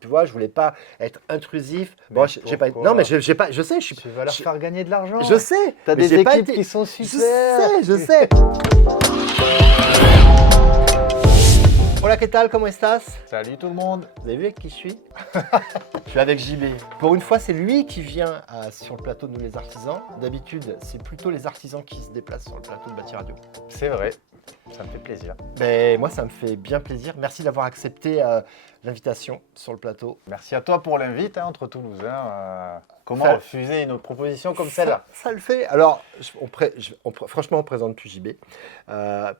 Tu vois, je voulais pas être intrusif. Mais Bon, j'ai pas. pourquoi? Non, mais j'ai pas. Je sais, Tu vas leur je- faire gagner de l'argent. je sais. T'as mais des j'ai pas équipes été- qui sont Je super. sais, je sais. Hola, ¿qué tal? ¿Cómo estás? Salut tout le monde. Vous avez vu avec qui je suis? Je suis avec JB. Pour une fois, c'est lui qui vient sur le plateau de Nous les Artisans. D'habitude, c'est plutôt les artisans qui se déplacent sur le plateau de Bâti Radio. C'est vrai, ça me fait plaisir. Mais moi, ça me fait bien plaisir. Merci d'avoir accepté l'invitation sur le plateau. Merci à toi pour l'invite entre Toulousains. Comment Ça- refuser une proposition comme celle-là? Ça le fait. Alors, franchement, on présente plus JB,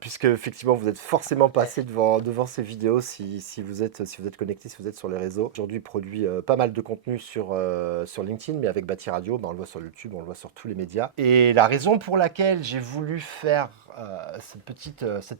puisque effectivement, vous êtes forcément passé devant ces vidéos si vous êtes connecté, si vous êtes sur les réseaux. Aujourd'hui, il produit pas mal de contenu sur LinkedIn, mais avec Bâti Radio, on le voit sur YouTube, on le voit sur tous les médias. Et la raison pour laquelle j'ai voulu faire cette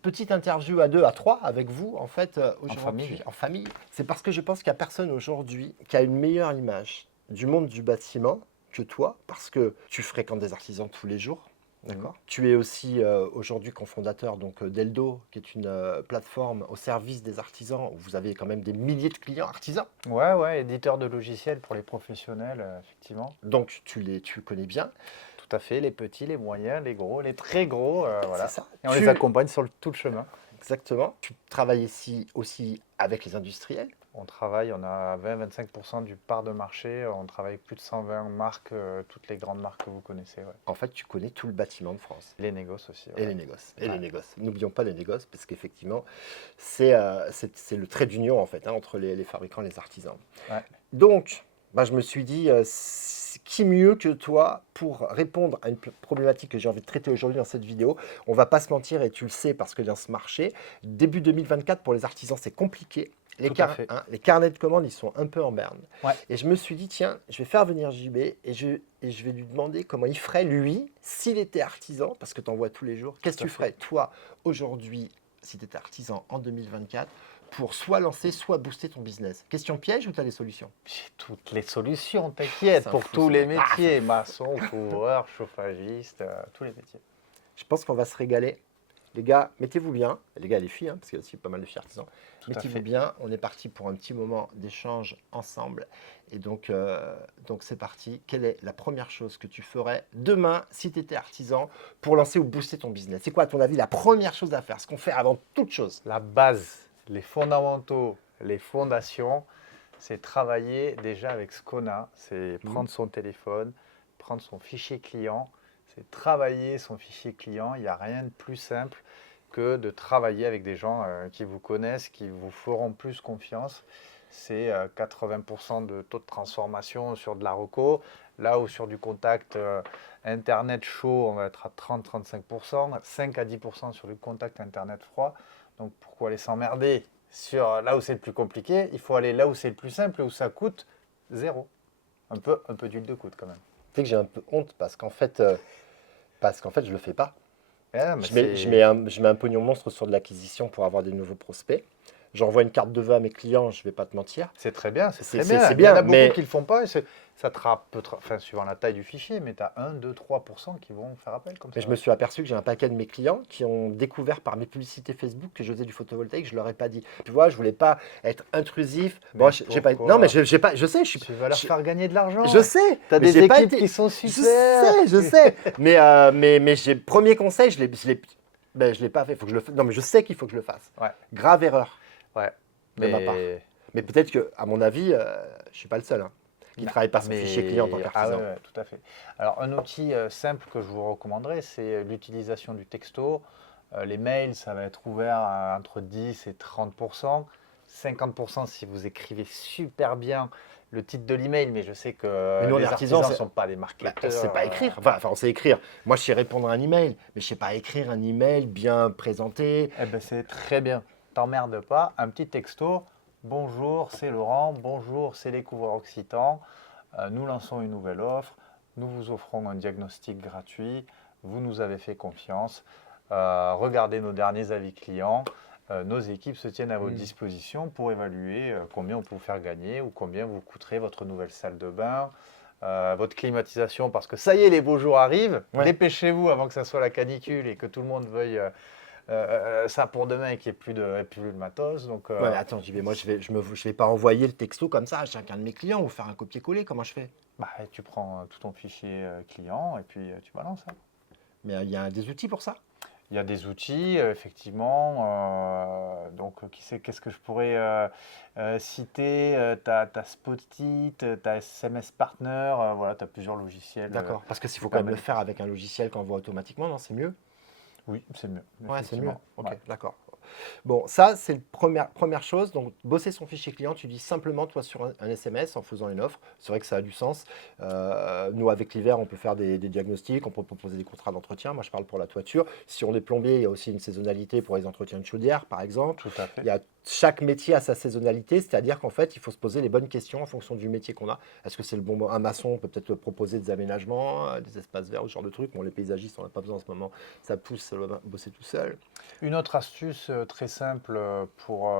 petite interview à deux, à trois avec vous, en fait, aujourd'hui, en famille, c'est parce que je pense qu'il n'y a personne aujourd'hui qui a une meilleure image du monde du bâtiment que toi, parce que tu fréquentes des artisans tous les jours. D'accord. Tu es aussi aujourd'hui cofondateur d'Eldo, qui est une plateforme au service des artisans, où vous avez quand même des milliers de clients artisans. Ouais, éditeur de logiciels pour les professionnels, effectivement. Donc tu connais bien. Tout à fait, les petits, les moyens, les gros, les très gros, voilà. C'est ça. Et on les accompagne sur tout le chemin. Exactement. Tu travailles ici aussi avec les industriels. On travaille, on a 20-25% du part de marché, on travaille avec plus de 120 marques, toutes les grandes marques que vous connaissez. Ouais. En fait, tu connais tout le bâtiment de France. Les négoces aussi. Et Ouais. les négoces. Et Ouais. les négoces. N'oublions pas les négoces, parce qu'effectivement, c'est le trait d'union en fait, entre les fabricants et les artisans. Ouais. Donc, je me suis dit, qui mieux que toi pour répondre à une problématique que j'ai envie de traiter aujourd'hui dans cette vidéo. On va pas se mentir, et tu le sais parce que dans ce marché, début 2024 pour les artisans, c'est compliqué. Les carnets de commandes, ils sont un peu en berne. Ouais. Et je me suis dit, tiens, je vais faire venir JB et je vais lui demander comment il ferait, lui, s'il était artisan, parce que tu en vois tous les jours. Qu'est-ce que tu ferais, toi, aujourd'hui, si tu étais artisan en 2024, pour soit lancer, soit booster ton business? Question piège ou tu as les solutions? J'ai toutes les solutions, t'inquiète, C'est un pour fou, tous ce les mec. métiers, maçon, couvreur, chauffagiste, tous les métiers. Je pense qu'on va se régaler. Les gars, mettez-vous bien. Les gars et les filles, parce qu'il y a aussi pas mal de filles artisans. Mettez-vous bien. On est parti pour un petit moment d'échange ensemble. Et donc c'est parti. Quelle est la première chose que tu ferais demain si tu étais artisan pour lancer ou booster ton business? C'est quoi, à ton avis, la première chose à faire? Ce qu'on fait avant toute chose? La base, les fondamentaux, les fondations, c'est travailler déjà avec ce qu'on a. C'est prendre son téléphone, prendre son fichier client. C'est travailler son fichier client. Il n'y a rien de plus simple que de travailler avec des gens qui vous connaissent, qui vous feront plus confiance. C'est 80% de taux de transformation sur de la reco. Là où sur du contact Internet chaud, on va être à 30-35%, 5 à 10% sur du contact Internet froid. Donc pourquoi aller s'emmerder sur là où c'est le plus compliqué? Il faut aller là où c'est le plus simple et où ça coûte zéro. Un peu d'huile de coude quand même. Tu sais que j'ai un peu honte parce qu'en fait, je le fais pas. Ouais, Je mets un pognon monstre sur de l'acquisition pour avoir des nouveaux prospects. J'envoie une carte de vœux à mes clients, je ne vais pas te mentir. c'est très bien, c'est C'est très bien. bien, Il y en a beaucoup mais- qui ne le font pas. Et ça te enfin, suivant la taille du fichier, mais tu as 1, 2, 3% qui vont faire appel comme ça. Mais je me suis aperçu que j'ai un paquet de mes clients qui ont découvert par mes publicités Facebook que je faisais du photovoltaïque, je ne leur ai pas dit. Tu vois, je voulais pas être intrusif. Mais Bon, j'ai pas. pourquoi? Non, mais j'ai pas. Je sais, je suis. Tu vas leur je- faire gagner de l'argent. Je sais. Tu as mais des j'ai pas équipes été- qui sont super. Je sais. Mais j'ai premier conseil, je l'ai pas fait. Faut que je le fasse. Non, mais je sais qu'il faut que je le fasse. Ouais. Grave erreur Ouais. de ma part. Mais peut-être que, à mon avis, je suis pas le seul qui ne travaille pas son fichier client en tant qu'artisan. Ah ouais, tout à fait. Alors, un outil simple que je vous recommanderais, c'est l'utilisation du texto. Les mails, ça va être ouvert à entre 10 et 30%. 50% si vous écrivez super bien le titre de l'email, mais je sais que Mais nous, les les artisans, artisans ne c'est- sont pas des On marketeurs. ne sait pas écrire. Enfin, on sait écrire. Moi, je sais répondre à un email, mais je ne sais pas écrire un email bien présenté. Eh ben, c'est très bien. T'emmerdes pas. Un petit texto. Bonjour, c'est Laurent. Bonjour, c'est les couvreurs occitans. Nous lançons une nouvelle offre. Nous vous offrons un diagnostic gratuit. Vous nous avez fait confiance. Regardez nos derniers avis clients. Nos équipes se tiennent à votre disposition pour évaluer combien on peut vous faire gagner ou combien vous coûterez votre nouvelle salle de bain, votre climatisation, parce que ça y est, les beaux jours arrivent. Ouais. Dépêchez-vous avant que ça soit la canicule et que tout le monde veuille ça pour demain et qu'il n'y ait plus de matos. Donc, Ouais, mais attends, moi, je vais pas envoyer le texto comme ça à chacun de mes clients ou faire un copier-coller. Comment je fais? bah, tu prends tout ton fichier client et puis tu balances, hein. Mais il y a des outils pour ça? Il y a des outils, effectivement. Donc, qu'est-ce que je pourrais citer? Tu as Spotit, tu as SMS Partner, voilà, tu as plusieurs logiciels D'accord. Parce que s'il faut qui quand même le permettent de faire faire ça. avec un logiciel qu'on voit automatiquement, non? C'est mieux? Oui, c'est mieux, Ouais, c'est mieux. effectivement. Ok, Ouais. d'accord. Bon, ça, c'est la première chose. Donc, bosser son fichier client, tu dis simplement, toi, sur un SMS en faisant une offre. C'est vrai que ça a du sens. Nous, avec l'hiver, on peut faire des diagnostics, on peut proposer des contrats d'entretien. Moi, je parle pour la toiture. Si on est plombier, il y a aussi une saisonnalité pour les entretiens de chaudière, par exemple. Tout à fait. Chaque métier a sa saisonnalité, c'est-à-dire qu'en fait, il faut se poser les bonnes questions en fonction du métier qu'on a. Est-ce que c'est le bon un maçon peut peut-être proposer des aménagements, des espaces verts, ce genre de trucs. Bon, les paysagistes, on n'a pas besoin en ce moment. Ça pousse, ça doit bosser tout seul. Une autre astuce très simple pour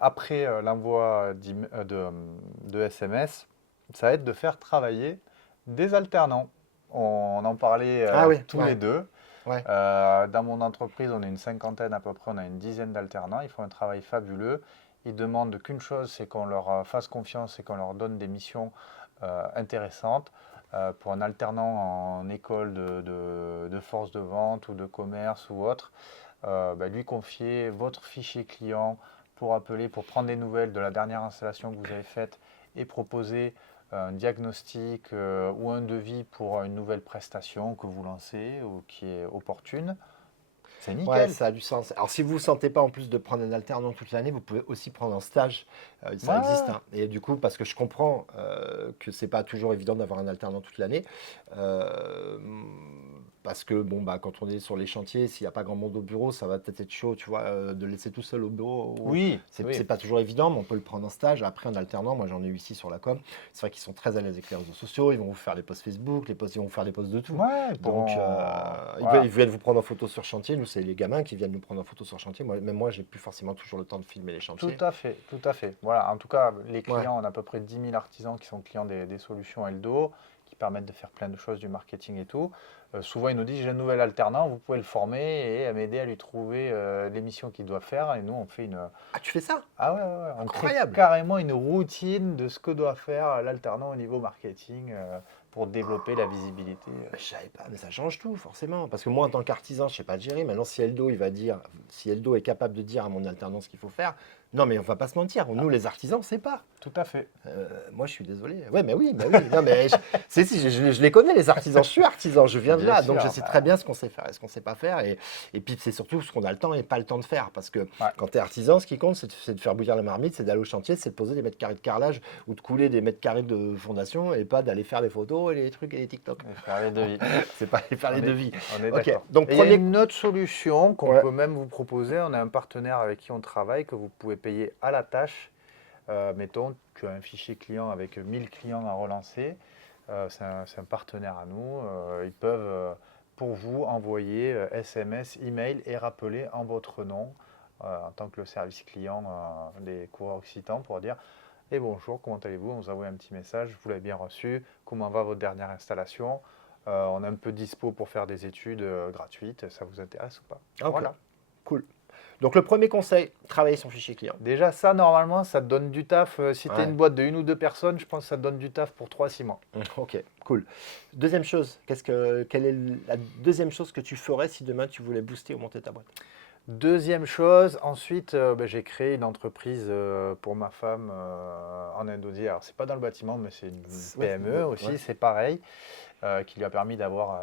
après l'envoi de SMS, ça va être de faire travailler des alternants. On en parlait Ah oui, tous ouais, les deux. ouais. Dans mon entreprise, on est une cinquantaine à peu près, on a une dizaine d'alternants. Ils font un travail fabuleux. Ils demandent qu'une chose, c'est qu'on leur fasse confiance et qu'on leur donne des missions intéressantes. Pour un alternant en école de force de vente ou de commerce ou autre, lui confier votre fichier client pour appeler, pour prendre des nouvelles de la dernière installation que vous avez faite et proposer un diagnostic ou un devis pour une nouvelle prestation que vous lancez ou qui est opportune. C'est Ouais, nickel. ça a du sens. Alors, si vous ne sentez pas en plus de prendre un alternant toute l'année, vous pouvez aussi prendre un stage. Ça existe, Ouais, hein. Et du coup, parce que je comprends que c'est pas toujours évident d'avoir un alternant toute l'année. euh, Parce que bon, bah, quand on est sur les chantiers, s'il n'y a pas grand monde au bureau, ça va peut-être être chaud, tu vois, de le laisser tout seul au bureau. oui, C'est oui. pas toujours évident, mais on peut le prendre en stage. Après, en alternant, moi j'en ai eu ici sur la com. C'est vrai qu'ils sont très à l'aise avec les réseaux sociaux. Ils vont vous faire les posts Facebook, ils vont vous faire des posts de tout. Ouais, Donc, voilà, ils viennent vous prendre en photo sur chantier. Nous, c'est les gamins qui viennent nous prendre en photo sur chantier. Même moi, j'ai plus forcément toujours le temps de filmer les tout chantiers. à fait, tout à fait. Voilà, en tout cas, les Ouais, clients, on a à peu près 10 000 artisans qui sont clients des solutions Eldo, qui permettent de faire plein de choses, du marketing et tout. Souvent, ils nous disent, j'ai un nouvel alternant, vous pouvez le former et à m'aider à lui trouver les missions qu'il doit faire. Et nous, on fait une, ah, tu fais ça? ah ouais, ouais, ouais. On crée Incroyable! carrément une routine de ce que doit faire l'alternant au niveau marketing pour développer la visibilité. Je savais pas, mais ça change tout, forcément. Parce que moi, en tant qu'artisan, je sais pas le gérer. Maintenant, si Eldo, il va dire, si Eldo est capable de dire à mon alternant ce qu'il faut faire, non, mais on va pas se mentir. Nous, les artisans, on sait pas. Tout à fait. Moi, je suis désolé. Ouais, mais oui, mais oui. Non, mais si, je les connais, les artisans. Je suis artisan, je viens de Bien là. Donc, sûr, je sais très bien ce qu'on sait faire et ce qu'on sait pas faire. Et puis, c'est surtout ce qu'on a le temps et pas le temps de faire. Parce que ouais. quand tu es artisan, ce qui compte, c'est de faire bouillir la marmite, c'est d'aller au chantier, c'est de poser des mètres carrés de carrelage ou de couler des mètres carrés de fondation et pas d'aller faire des photos et les trucs et les TikTok. Et faire les devis. C'est pas aller faire les On est- devis. On est Ok, d'accord. donc Et il y a premier. une autre solution qu'on Ouais. peut même vous proposer. On a un partenaire avec qui on travaille que vous pouvez payer à la tâche. Mettons, tu as un fichier client avec 1000 clients à relancer. C'est un partenaire à nous. Ils peuvent, pour vous, envoyer SMS, email et rappeler en votre nom, en tant que le service client des coureurs occitans, pour dire et bonjour, comment allez-vous? On vous envoie un petit message, vous l'avez bien reçu. Comment va votre dernière installation? On est un peu dispo pour faire des études gratuites. Ça vous intéresse ou pas? Ok, Voilà. cool. Donc, le premier conseil, travailler son fichier client. Déjà, ça, normalement, ça te donne du taf. Si tu es Ouais. une boîte de une ou deux personnes, je pense que ça te donne du taf pour 3-6 mois. Ok, cool. Deuxième chose, quelle est la deuxième chose que tu ferais si demain tu voulais booster ou monter ta boîte? Deuxième chose, ensuite, j'ai créé une entreprise pour ma femme en Indonésie. Alors, c'est pas dans le bâtiment, mais c'est une Ouais, PME aussi, ouais. c'est pareil, qui lui a permis d'avoir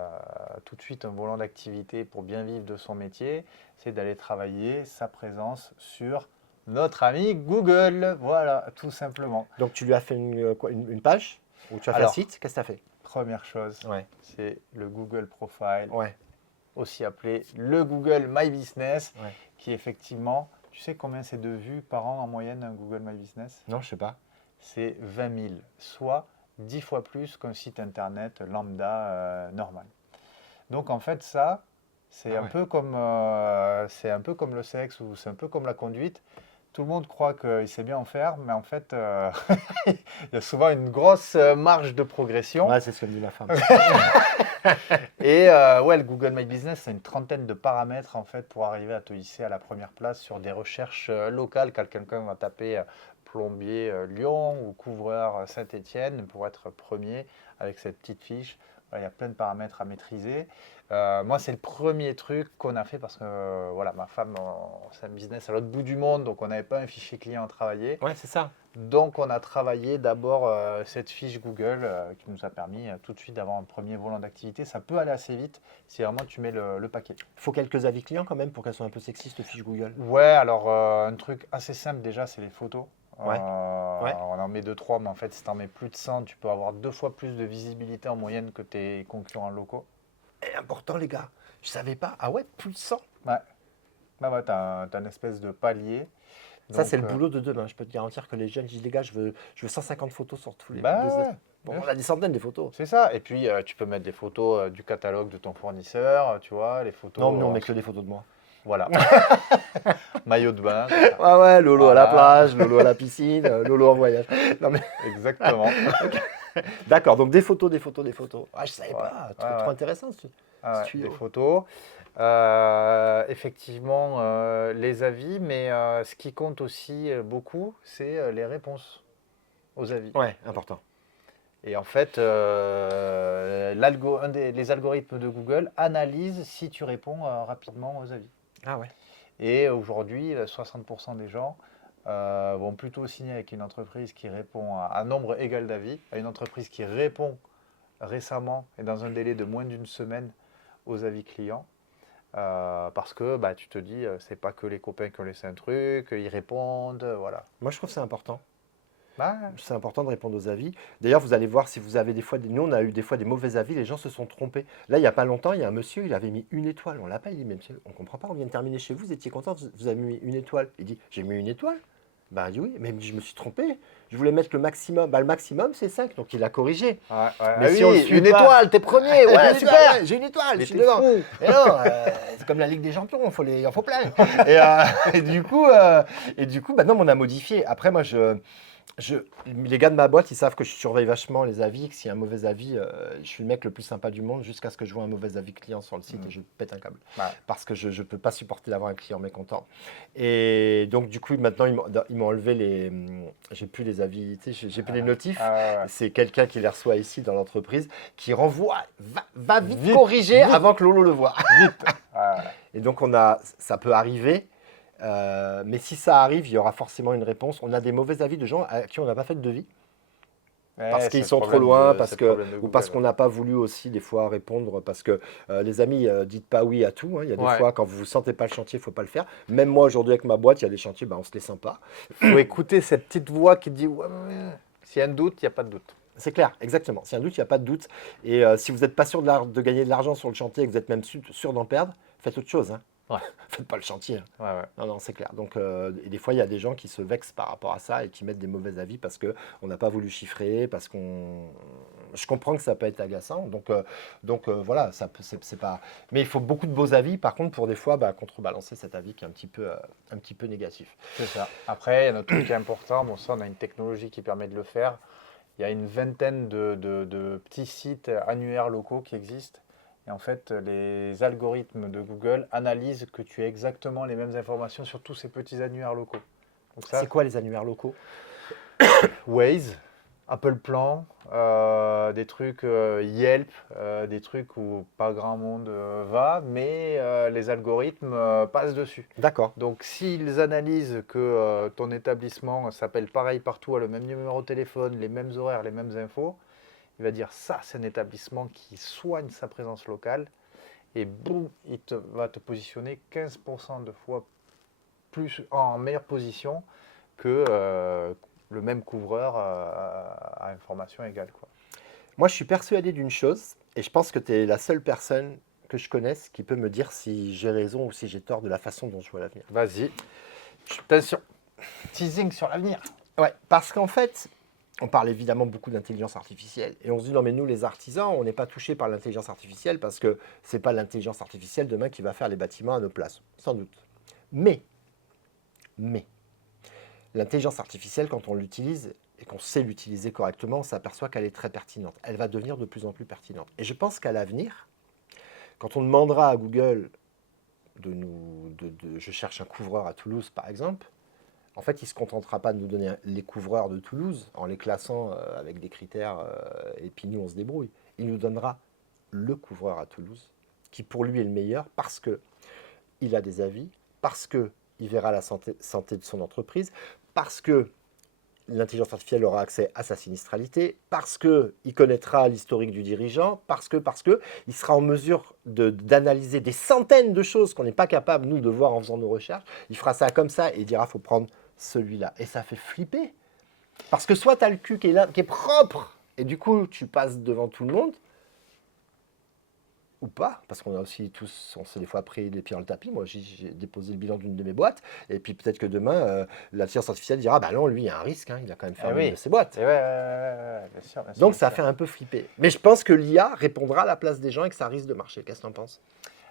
tout de suite un volant d'activité pour bien vivre de son métier. C'est d'aller travailler sa présence sur notre ami Google. Voilà, tout simplement. Donc, tu lui as fait une page ou tu as fait un Alors, site? Qu'est-ce que tu as fait? première chose, Ouais, c'est le Google Profile, ouais, aussi appelé le Google My Business, ouais. qui effectivement, tu sais combien c'est de vues par an en moyenne un Google My Business? Non, je sais pas. C'est 20 000, soit 10 fois plus qu'un site internet lambda normal. Donc en fait ça, c'est Ah un ouais. peu comme, c'est un peu comme le sexe ou c'est un peu comme la conduite. Tout le monde croit qu'il sait bien en faire, mais en fait, il y a souvent une grosse marge de progression. Ouais, c'est ce que me dit ma femme. Et ouais, le Google My Business, c'est une trentaine de paramètres en fait pour arriver à te hisser à la première place sur des recherches locales. Quand quelqu'un va taper plombier Lyon ou couvreur Saint-Étienne pour être premier avec cette petite fiche. Voilà, il y a plein de paramètres à maîtriser. Moi, c'est le premier truc qu'on a fait parce que voilà, ma femme, c'est un business à l'autre bout du monde, donc on n'avait pas un fichier client à travailler. Ouais, c'est ça. Donc, on a travaillé d'abord cette fiche Google qui nous a permis tout de suite d'avoir un premier volant d'activité. Ça peut aller assez vite si vraiment tu mets le paquet. Il faut quelques avis clients quand même pour qu'elles soient un peu sexistes, fiche Google. Ouais, alors un truc assez simple déjà, c'est les photos. Ouais. Ouais. On en met 2-3, mais en fait, si tu en mets plus de 100, tu peux avoir 2 fois plus de visibilité en moyenne que tes concurrents locaux. Et important, les gars. Je savais pas. Ah ouais, plus de 100. Ouais, bah ouais, tu as une espèce de palier. Ça, Donc, c'est le boulot de demain. Je peux te garantir que les jeunes disent, les gars, je veux 150 photos sur tous les bah business. ouais, Bon, bien on a des centaines de photos. c'est ça. Et puis, tu peux mettre des photos du catalogue de ton fournisseur, tu vois, les photos. Non, mais on met que des photos de moi. Voilà. Maillot de bain. Ouais, ouais, Lolo à la Voilà. plage, Lolo à la piscine, Lolo en voyage. Non, mais... Exactement. D'accord, donc des photos, des photos, des photos. Ah, je savais Ouais, pas. Trop, ouais, trop ouais. intéressant. Ah ouais, tuyau. des photos. Effectivement, les avis, mais ce qui compte aussi beaucoup, c'est les réponses aux avis. Ouais, important. Et en fait, les algorithmes de Google analysent si tu réponds rapidement aux avis. Ah ouais. Et aujourd'hui, 60% des gens vont plutôt signer avec une entreprise qui répond à un nombre égal d'avis, à une entreprise qui répond récemment et dans un délai de moins d'une semaine aux avis clients. Parce que bah, tu te dis, c'est pas que les copains qui ont laissé un truc, ils répondent, voilà. Moi, je trouve que c'est important. Bah, C'est important de répondre aux avis. D'ailleurs, vous allez voir si vous avez des fois, nous on a eu des fois des mauvais avis, les gens se sont trompés. Là, il n'y a pas longtemps, il y a un monsieur, il avait mis une étoile. On l'appelle, il dit, mais monsieur, on ne comprend pas, on vient de terminer chez vous, vous étiez content, vous avez mis une étoile. Il dit, j'ai mis une étoile. Bah il dit oui, mais je me suis trompé. Je voulais mettre le maximum. Bah le maximum c'est 5, donc il a corrigé. ouais, ouais. Mais Ah si oui, on le suit une pas- étoile, t'es premier, ouais, J'ai une super. étoile, j'ai une étoile, Mais je suis t'es devant. fou. Et non, c'est comme la Ligue des Champions, il en faut plein. Et du coup, maintenant on a modifié. Après moi, les gars de ma boîte, ils savent que je surveille vachement les avis, que s'il y a un mauvais avis, je suis le mec le plus sympa du monde jusqu'à ce que je vois un mauvais avis client sur le site et je pète un câble. Ouais. Parce que je ne peux pas supporter d'avoir un client mécontent. Et donc du coup, maintenant, ils m'ont enlevé les... J'ai plus les avis, tu sais, j'ai plus les notifs. Ah, ouais. C'est quelqu'un qui les reçoit ici dans l'entreprise, qui renvoie, va vite, Vite, corriger vite. avant que Lolo le voit. Ouais. Et donc ça peut arriver, mais si ça arrive, il y aura forcément une réponse. On a des mauvais avis de gens à qui on n'a pas fait de devis, Ouais, parce c'est qu'ils le sont trop problème loin, de- parce c'est le que, problème de ou Google, parce qu'on ouais. n'a pas voulu aussi des fois répondre, parce que les amis, dites pas oui à tout. Hein. Il y a des Ouais. fois, quand vous ne sentez pas le chantier, il ne faut pas le faire. Même moi, aujourd'hui, avec ma boîte, il y a des chantiers, on se les sent pas. Faut écouter cette petite voix qui te dit, ouais, ouais. S'il y a un doute, il n'y a pas de doute. C'est clair, exactement. S'il y a un doute, il n'y a pas de doute. Et si vous n'êtes pas sûr de gagner de l'argent sur le chantier et que vous êtes même sûr d'en perdre, faites autre chose. Hein. Ouais. Faites pas le chantier. Hein. Ouais, ouais. Non, non, c'est clair. Donc, et des fois, il y a des gens qui se vexent par rapport à ça et qui mettent des mauvais avis parce qu'on n'a pas voulu chiffrer, parce qu'on... Je comprends que ça peut être agaçant. Donc voilà, c'est pas... Mais il faut beaucoup de beaux avis, par contre, pour des fois contrebalancer cet avis qui est un petit peu négatif. C'est ça. Après, il y a un autre truc qui est important. Bon, ça, on a une technologie qui permet de le faire. Il y a une vingtaine de petits sites annuaires locaux qui existent. Et en fait, les algorithmes de Google analysent que tu as exactement les mêmes informations sur tous ces petits annuaires locaux. Donc ça, C'est quoi les annuaires locaux? Waze, Apple Plan, des trucs Yelp, des trucs où pas grand monde va, mais les algorithmes passent dessus. D'accord. Donc s'ils analysent que ton établissement s'appelle pareil partout, a le même numéro de téléphone, les mêmes horaires, les mêmes infos, il va dire ça c'est un établissement qui soigne sa présence locale et boum, va te positionner 15% de fois plus en meilleure position que le même couvreur à information égale, quoi. Moi, je suis persuadé d'une chose, et je pense que tu es la seule personne que je connaisse qui peut me dire si j'ai raison ou si j'ai tort de la façon dont je vois l'avenir. Vas-y. Attention. Teasing sur l'avenir. Ouais, parce qu'en fait, on parle évidemment beaucoup d'intelligence artificielle. Et on se dit, non mais nous les artisans, on n'est pas touchés par l'intelligence artificielle parce que ce n'est pas l'intelligence artificielle demain qui va faire les bâtiments à nos places. Sans doute. Mais, l'intelligence artificielle, quand on l'utilise, et qu'on sait l'utiliser correctement, on s'aperçoit qu'elle est très pertinente. Elle va devenir de plus en plus pertinente. Et je pense qu'à l'avenir, quand on demandera à Google je cherche un couvreur à Toulouse par exemple, en fait, il ne se contentera pas de nous donner les couvreurs de Toulouse en les classant avec des critères et puis nous on se débrouille. Il nous donnera le couvreur à Toulouse qui pour lui est le meilleur parce qu'il a des avis, parce qu'il verra la santé de son entreprise, parce que l'intelligence artificielle aura accès à sa sinistralité, parce qu'il connaîtra l'historique du dirigeant, parce que, il sera en mesure d'analyser des centaines de choses qu'on n'est pas capable, nous, de voir en faisant nos recherches. Il fera ça comme ça et il dira, il faut prendre celui-là. Et ça fait flipper. Parce que soit tu as le cul qui est là, qui est propre, et du coup, tu passes devant tout le monde, ou pas, parce qu'on a aussi tous, on s'est des fois pris les pieds dans le tapis. Moi, j'ai déposé le bilan d'une de mes boîtes, et puis peut-être que demain, l'intelligence artificielle dira, bah non, lui, il y a un risque, hein, il a quand même fermé une de ses boîtes. Et bien sûr, bien sûr, Donc, bien ça sûr. fait un peu flipper. Mais je pense que l'IA répondra à la place des gens et que ça risque de marcher. Qu'est-ce que tu en penses?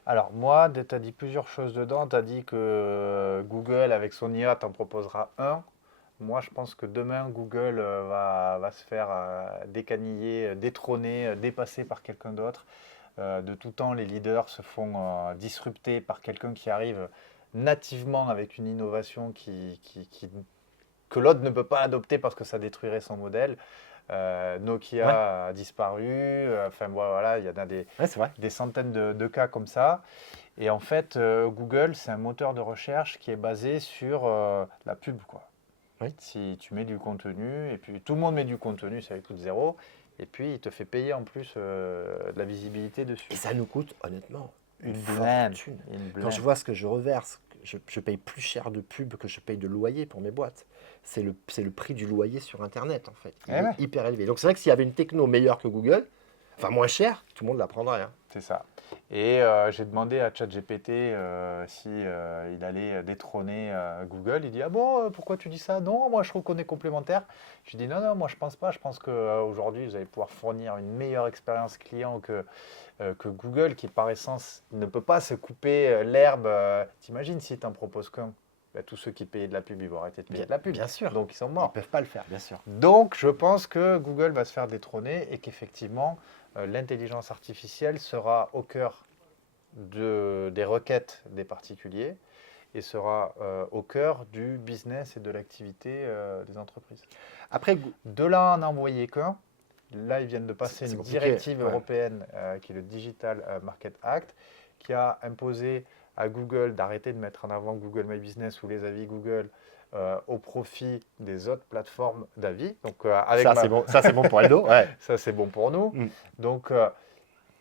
Alors, moi, tu as dit plusieurs choses dedans. Tu as dit que Google, avec son IA, t'en proposera un. Moi, je pense que demain, Google va se faire décaniller, détrôner, dépasser par quelqu'un d'autre. De tout temps, les leaders se font disrupter par quelqu'un qui arrive nativement avec une innovation que l'autre ne peut pas adopter parce que ça détruirait son modèle. Nokia Ouais. a disparu. Enfin, voilà, il y en a Ouais, c'est vrai. des centaines de cas comme ça. Et en fait, Google, c'est un moteur de recherche qui est basé sur la pub, quoi. Oui. Si tu mets du contenu, et puis tout le monde met du contenu, ça lui coûte zéro, et puis il te fait payer en plus de la visibilité dessus. Et ça nous coûte, honnêtement, une blinde. fortune. Une Quand blinde. je vois ce que je reverse, je paye plus cher de pub que je paye de loyer pour mes boîtes. C'est le prix du loyer sur Internet, en fait. Il Eh est ouais. hyper élevé. Donc c'est vrai que s'il y avait une techno meilleure que Google, enfin moins chère, tout le monde la prendrait. Hein. C'est ça. Et j'ai demandé à ChatGPT si il allait détrôner Google. Il dit ah bon, pourquoi tu dis ça? Non, moi je trouve qu'on est complémentaires. Je dis non, moi je pense pas. Je pense qu'aujourd'hui vous allez pouvoir fournir une meilleure expérience client que Google, qui par essence ne peut pas se couper l'herbe. T'imagines si tu n'en proposes qu'un? Ben, tous ceux qui payaient de la pub, ils vont arrêter de payer de la pub. Bien sûr. Donc ils sont Ils ne morts. peuvent pas le faire, bien sûr. Donc, je pense que Google va se faire détrôner et qu'effectivement, l'intelligence artificielle sera au cœur des requêtes des particuliers et sera au cœur du business et de l'activité des entreprises. Après, De là à en envoyer qu'un, là, ils viennent de passer C'est une compliqué, directive ouais. européenne qui est le Digital Market Act, qui a imposé à Google d'arrêter de mettre en avant Google My Business ou les avis Google au profit des autres plateformes d'avis. Donc, ça, c'est bon pour Eldo. Ouais. ça, c'est bon pour nous. Mm. Donc,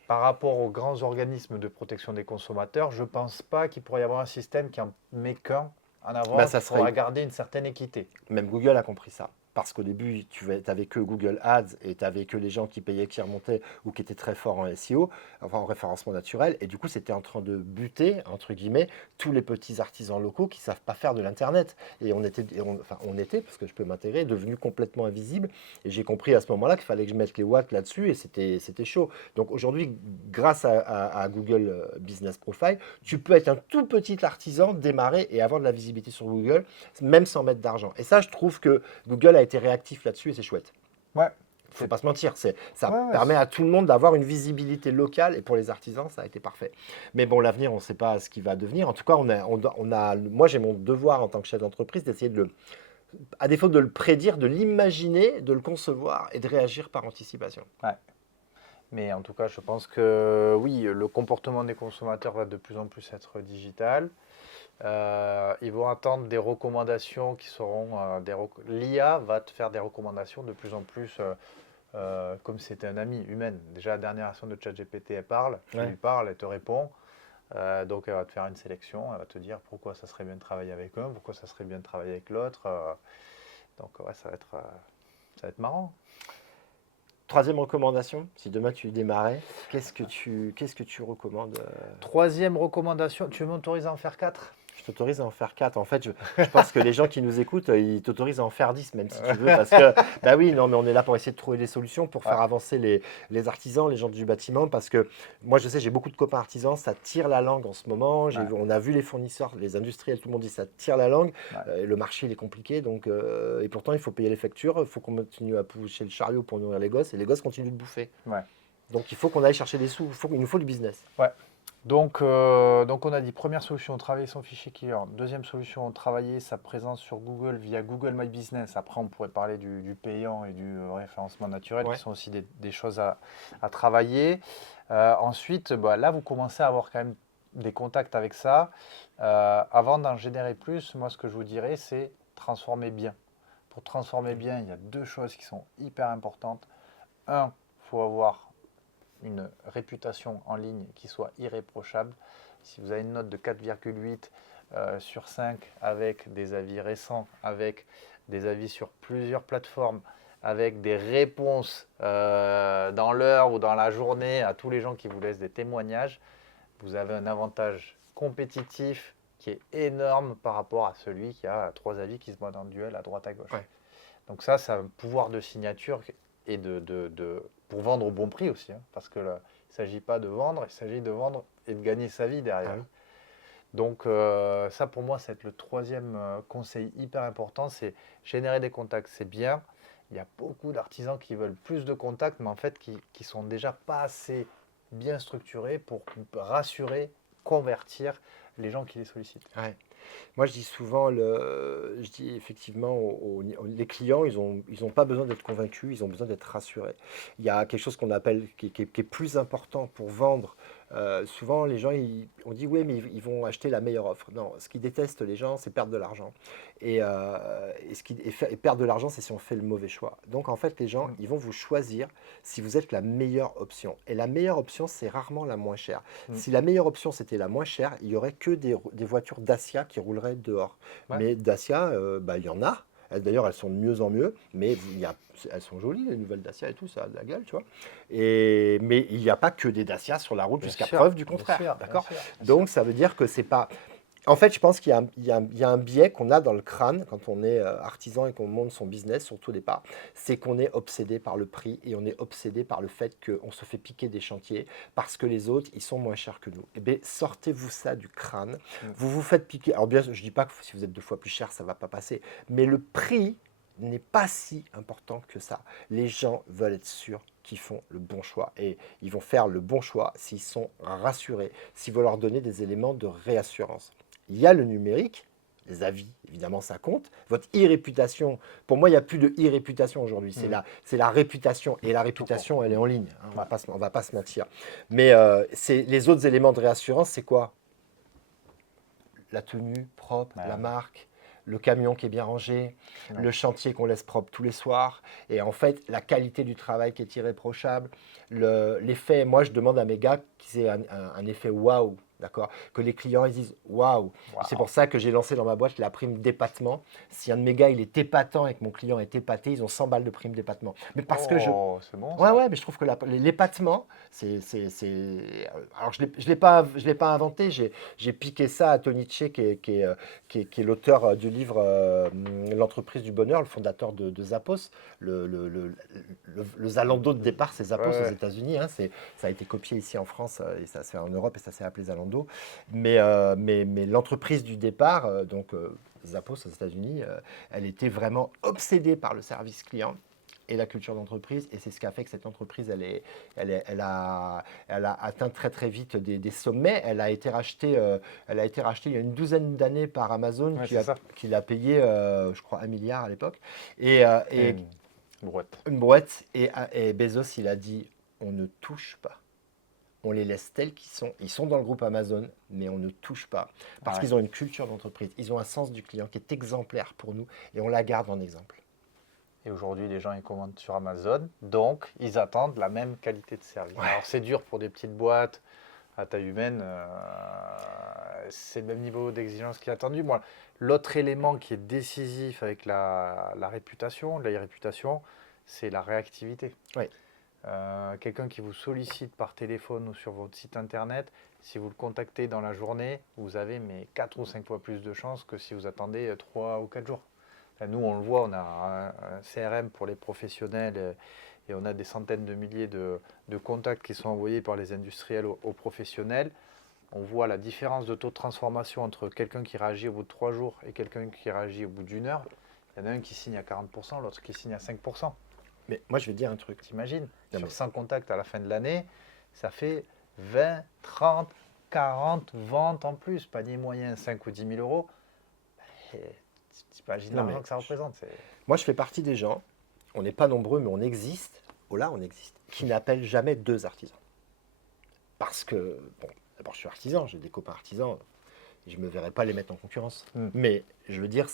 par rapport aux grands organismes de protection des consommateurs, je ne pense pas qu'il pourrait y avoir un système qui en met qu'un en avant. Bah, ça Il faudra serait- garder une certaine équité. Même Google a compris ça. Parce qu'au début, tu n'avais que Google Ads et tu n'avais que les gens qui payaient, qui remontaient ou qui étaient très forts en SEO, enfin en référencement naturel. Et du coup, c'était en train de buter, entre guillemets, tous les petits artisans locaux qui ne savent pas faire de l'Internet. Et on était, parce que je peux m'intégrer, devenu complètement invisible. Et j'ai compris à ce moment-là qu'il fallait que je mette les watts là-dessus et c'était chaud. Donc aujourd'hui, grâce à Google Business Profile, tu peux être un tout petit artisan, démarrer et avoir de la visibilité sur Google, même sans mettre d'argent. Et ça, je trouve que Google a été réactif là-dessus et c'est chouette. Ouais. Il ne faut pas se mentir, ça Ouais, permet à tout le monde d'avoir une visibilité locale et pour les artisans, ça a été parfait. Mais bon, l'avenir, on ne sait pas ce qui va devenir. En tout cas, moi, j'ai mon devoir en tant que chef d'entreprise d'essayer à défaut de le prédire, de l'imaginer, de le concevoir et de réagir par anticipation. Mais en tout cas, je pense que oui, le comportement des consommateurs va de plus en plus être digital. Ils vont attendre des recommandations qui seront l'IA va te faire des recommandations de plus en plus comme si c'était un ami humaine. Déjà, la dernière version de ChatGPT, elle parle, tu Ouais. lui parles, elle te répond. Donc, elle va te faire une sélection, elle va te dire pourquoi ça serait bien de travailler avec un, pourquoi ça serait bien de travailler avec l'autre. Donc, ouais, ça va être marrant. Troisième recommandation, si demain tu démarrais, qu'est-ce que tu recommandes Troisième recommandation, tu veux m'autoriser à en faire 4? Je t'autorise à en faire 4. En fait, je pense que les gens qui nous écoutent, ils t'autorisent à en faire 10, même si tu veux. Parce que, bah oui, non, mais on est là pour essayer de trouver des solutions, pour faire Ouais, avancer les artisans, les gens du bâtiment. Parce que moi, je sais, j'ai beaucoup de copains artisans, ça tire la langue en ce moment. ouais, On a vu les fournisseurs, les industriels, tout le monde dit ça tire la langue. ouais. Le marché, il est compliqué. Donc, et pourtant, il faut payer les factures. Il faut qu'on continue à pousser le chariot pour nourrir les gosses. Et les gosses continuent de bouffer. Ouais. Donc, il faut qu'on aille chercher des sous. Il nous faut du business. Ouais. Donc, on a dit première solution, travailler son fichier client. Deuxième solution, travailler sa présence sur Google via Google My Business. Après, on pourrait parler du payant et du référencement naturel Ouais. qui sont aussi des choses à travailler. Ensuite, bah, là, vous commencez à avoir quand même des contacts avec ça. Avant d'en générer plus, moi, ce que je vous dirais, c'est transformer bien. Pour transformer bien, il y a deux choses qui sont hyper importantes. Un, il faut avoir une réputation en ligne qui soit irréprochable. Si vous avez une note de 4,8 sur 5 avec des avis récents, avec des avis sur plusieurs plateformes, avec des réponses dans l'heure ou dans la journée à tous les gens qui vous laissent des témoignages, vous avez un avantage compétitif qui est énorme par rapport à celui qui a 3 avis qui se battent en duel à droite à gauche. Ouais. Donc ça a un pouvoir de signature et pour vendre au bon prix aussi, hein, parce que là, il ne s'agit pas de vendre, il s'agit de vendre et de gagner sa vie derrière. Ah oui. Donc ça pour moi, c'est le troisième conseil hyper important, c'est générer des contacts, c'est bien. Il y a beaucoup d'artisans qui veulent plus de contacts, mais en fait qui sont déjà pas assez bien structurés pour rassurer, convertir les gens qui les sollicitent. Ouais. Moi, je dis souvent, je dis effectivement, les clients, ils ont pas besoin d'être convaincus, ils ont besoin d'être rassurés. Il y a quelque chose qu'on appelle, qui est plus important pour vendre. Souvent, les gens, on dit, oui, mais ils vont acheter la meilleure offre. Non, ce qu'ils détestent, les gens, c'est perdre de l'argent. Et perdre de l'argent, c'est si on fait le mauvais choix. Donc, en fait, les gens, ils vont vous choisir si vous êtes la meilleure option. Et la meilleure option, c'est rarement la moins chère. Mm. Si la meilleure option, c'était la moins chère, il y aurait que des voitures Dacia qui rouleraient dehors. Ouais. Mais Dacia, bah, il y en a. D'ailleurs, elles sont de mieux en mieux, mais elles sont jolies, les nouvelles Dacia et tout, ça a de la gueule, tu vois. Mais il n'y a pas que des Dacia sur la route Bien jusqu'à sûr, preuve du bien contraire, sûr, d'accord? bien sûr, bien Donc, sûr. ça veut dire que c'est pas... En fait, je pense qu'il y a un biais qu'on a dans le crâne quand on est artisan et qu'on monte son business, surtout au départ, c'est qu'on est obsédé par le prix et on est obsédé par le fait qu'on se fait piquer des chantiers parce que les autres, ils sont moins chers que nous. Eh bien, sortez-vous ça du crâne. Vous vous faites piquer. Alors bien, je ne dis pas que si vous êtes 2 fois plus cher, ça ne va pas passer. Mais le prix n'est pas si important que ça. Les gens veulent être sûrs qu'ils font le bon choix. Et ils vont faire le bon choix s'ils sont rassurés, s'il faut leur donner des éléments de réassurance. Il y a le numérique, les avis, évidemment, ça compte. Votre e-réputation, pour moi, il n'y a plus de e-réputation aujourd'hui. C'est la réputation. Et la réputation, elle est en ligne. Hein, on va pas se mentir. Mais les autres éléments de réassurance, c'est quoi? La tenue propre, Ouais, la marque, le camion qui est bien rangé, ouais. le chantier qu'on laisse propre tous les soirs. Et en fait, la qualité du travail qui est irréprochable. L'effet, moi, je demande à mes gars qu'ils aient un effet waouh. D'accord? Que les clients ils disent waouh. Wow. C'est pour ça que j'ai lancé dans ma boîte la prime d'épatement. Si un de mes gars il est épatant et que mon client est épaté, ils ont 100 balles de prime d'épatement. Mais parce que Oh, c'est bon ouais, ça. ouais, mais je trouve que l'épatement, Alors, je l'ai pas inventé, j'ai piqué ça à Tony Hsieh, qui est l'auteur du livre L'entreprise du bonheur, le fondateur de Zappos. Le Zalando de départ, c'est Zappos aux Ouais. États-Unis. Hein, ça a été copié ici en France, et ça se fait en Europe, et ça s'est appelé Zalando. Mais l'entreprise du départ, Zappos aux États-Unis, elle était vraiment obsédée par le service client et la culture d'entreprise. Et c'est ce qui a fait que cette entreprise, elle a atteint très très vite des sommets. Elle a été rachetée il y a une douzaine d'années par Amazon, Ouais, c'est ça. qui l'a payé, je crois, 1 milliard à l'époque. Et Et une brouette. une brouette. Et Bezos, il a dit, on ne touche pas. On les laisse tels qu'ils sont. Ils sont dans le groupe Amazon, mais on ne touche pas. Parce Ouais. qu'ils ont une culture d'entreprise. Ils ont un sens du client qui est exemplaire pour nous. Et on la garde en exemple. Et aujourd'hui, les gens ils commandent sur Amazon, donc ils attendent la même qualité de service. Ouais. Alors c'est dur pour des petites boîtes à taille humaine, c'est le même niveau d'exigence qui est attendu. Moi, l'autre élément qui est décisif avec la réputation, la réputation, c'est la réactivité. Ouais. quelqu'un qui vous sollicite par téléphone ou sur votre site internet, si vous le contactez dans la journée, vous avez 4 ou 5 fois plus de chances que si vous attendez 3 ou 4 jours. Nous, on le voit, on a un CRM pour les professionnels et on a des centaines de milliers de contacts qui sont envoyés par les industriels aux professionnels. On voit la différence de taux de transformation entre quelqu'un qui réagit au bout de 3 jours et quelqu'un qui réagit au bout d'1 heure. Il y en a un qui signe à 40%, l'autre qui signe à 5%. Mais moi, je vais te dire un truc. T'imagines, Non, sur mais- 100 contacts à la fin de l'année, ça fait 20, 30, 40 ventes en plus. Panier moyen 5 ou 10 000 euros. Et t'imagines Non, l'argent mais- que ça représente. Moi, je fais partie des gens, on n'est pas nombreux, mais on existe, on existe, qui n'appellent jamais 2 artisans. Parce que, bon, d'abord, je suis artisan, j'ai des copains artisans, et je ne me verrais pas les mettre en concurrence. Mais, je veux dire,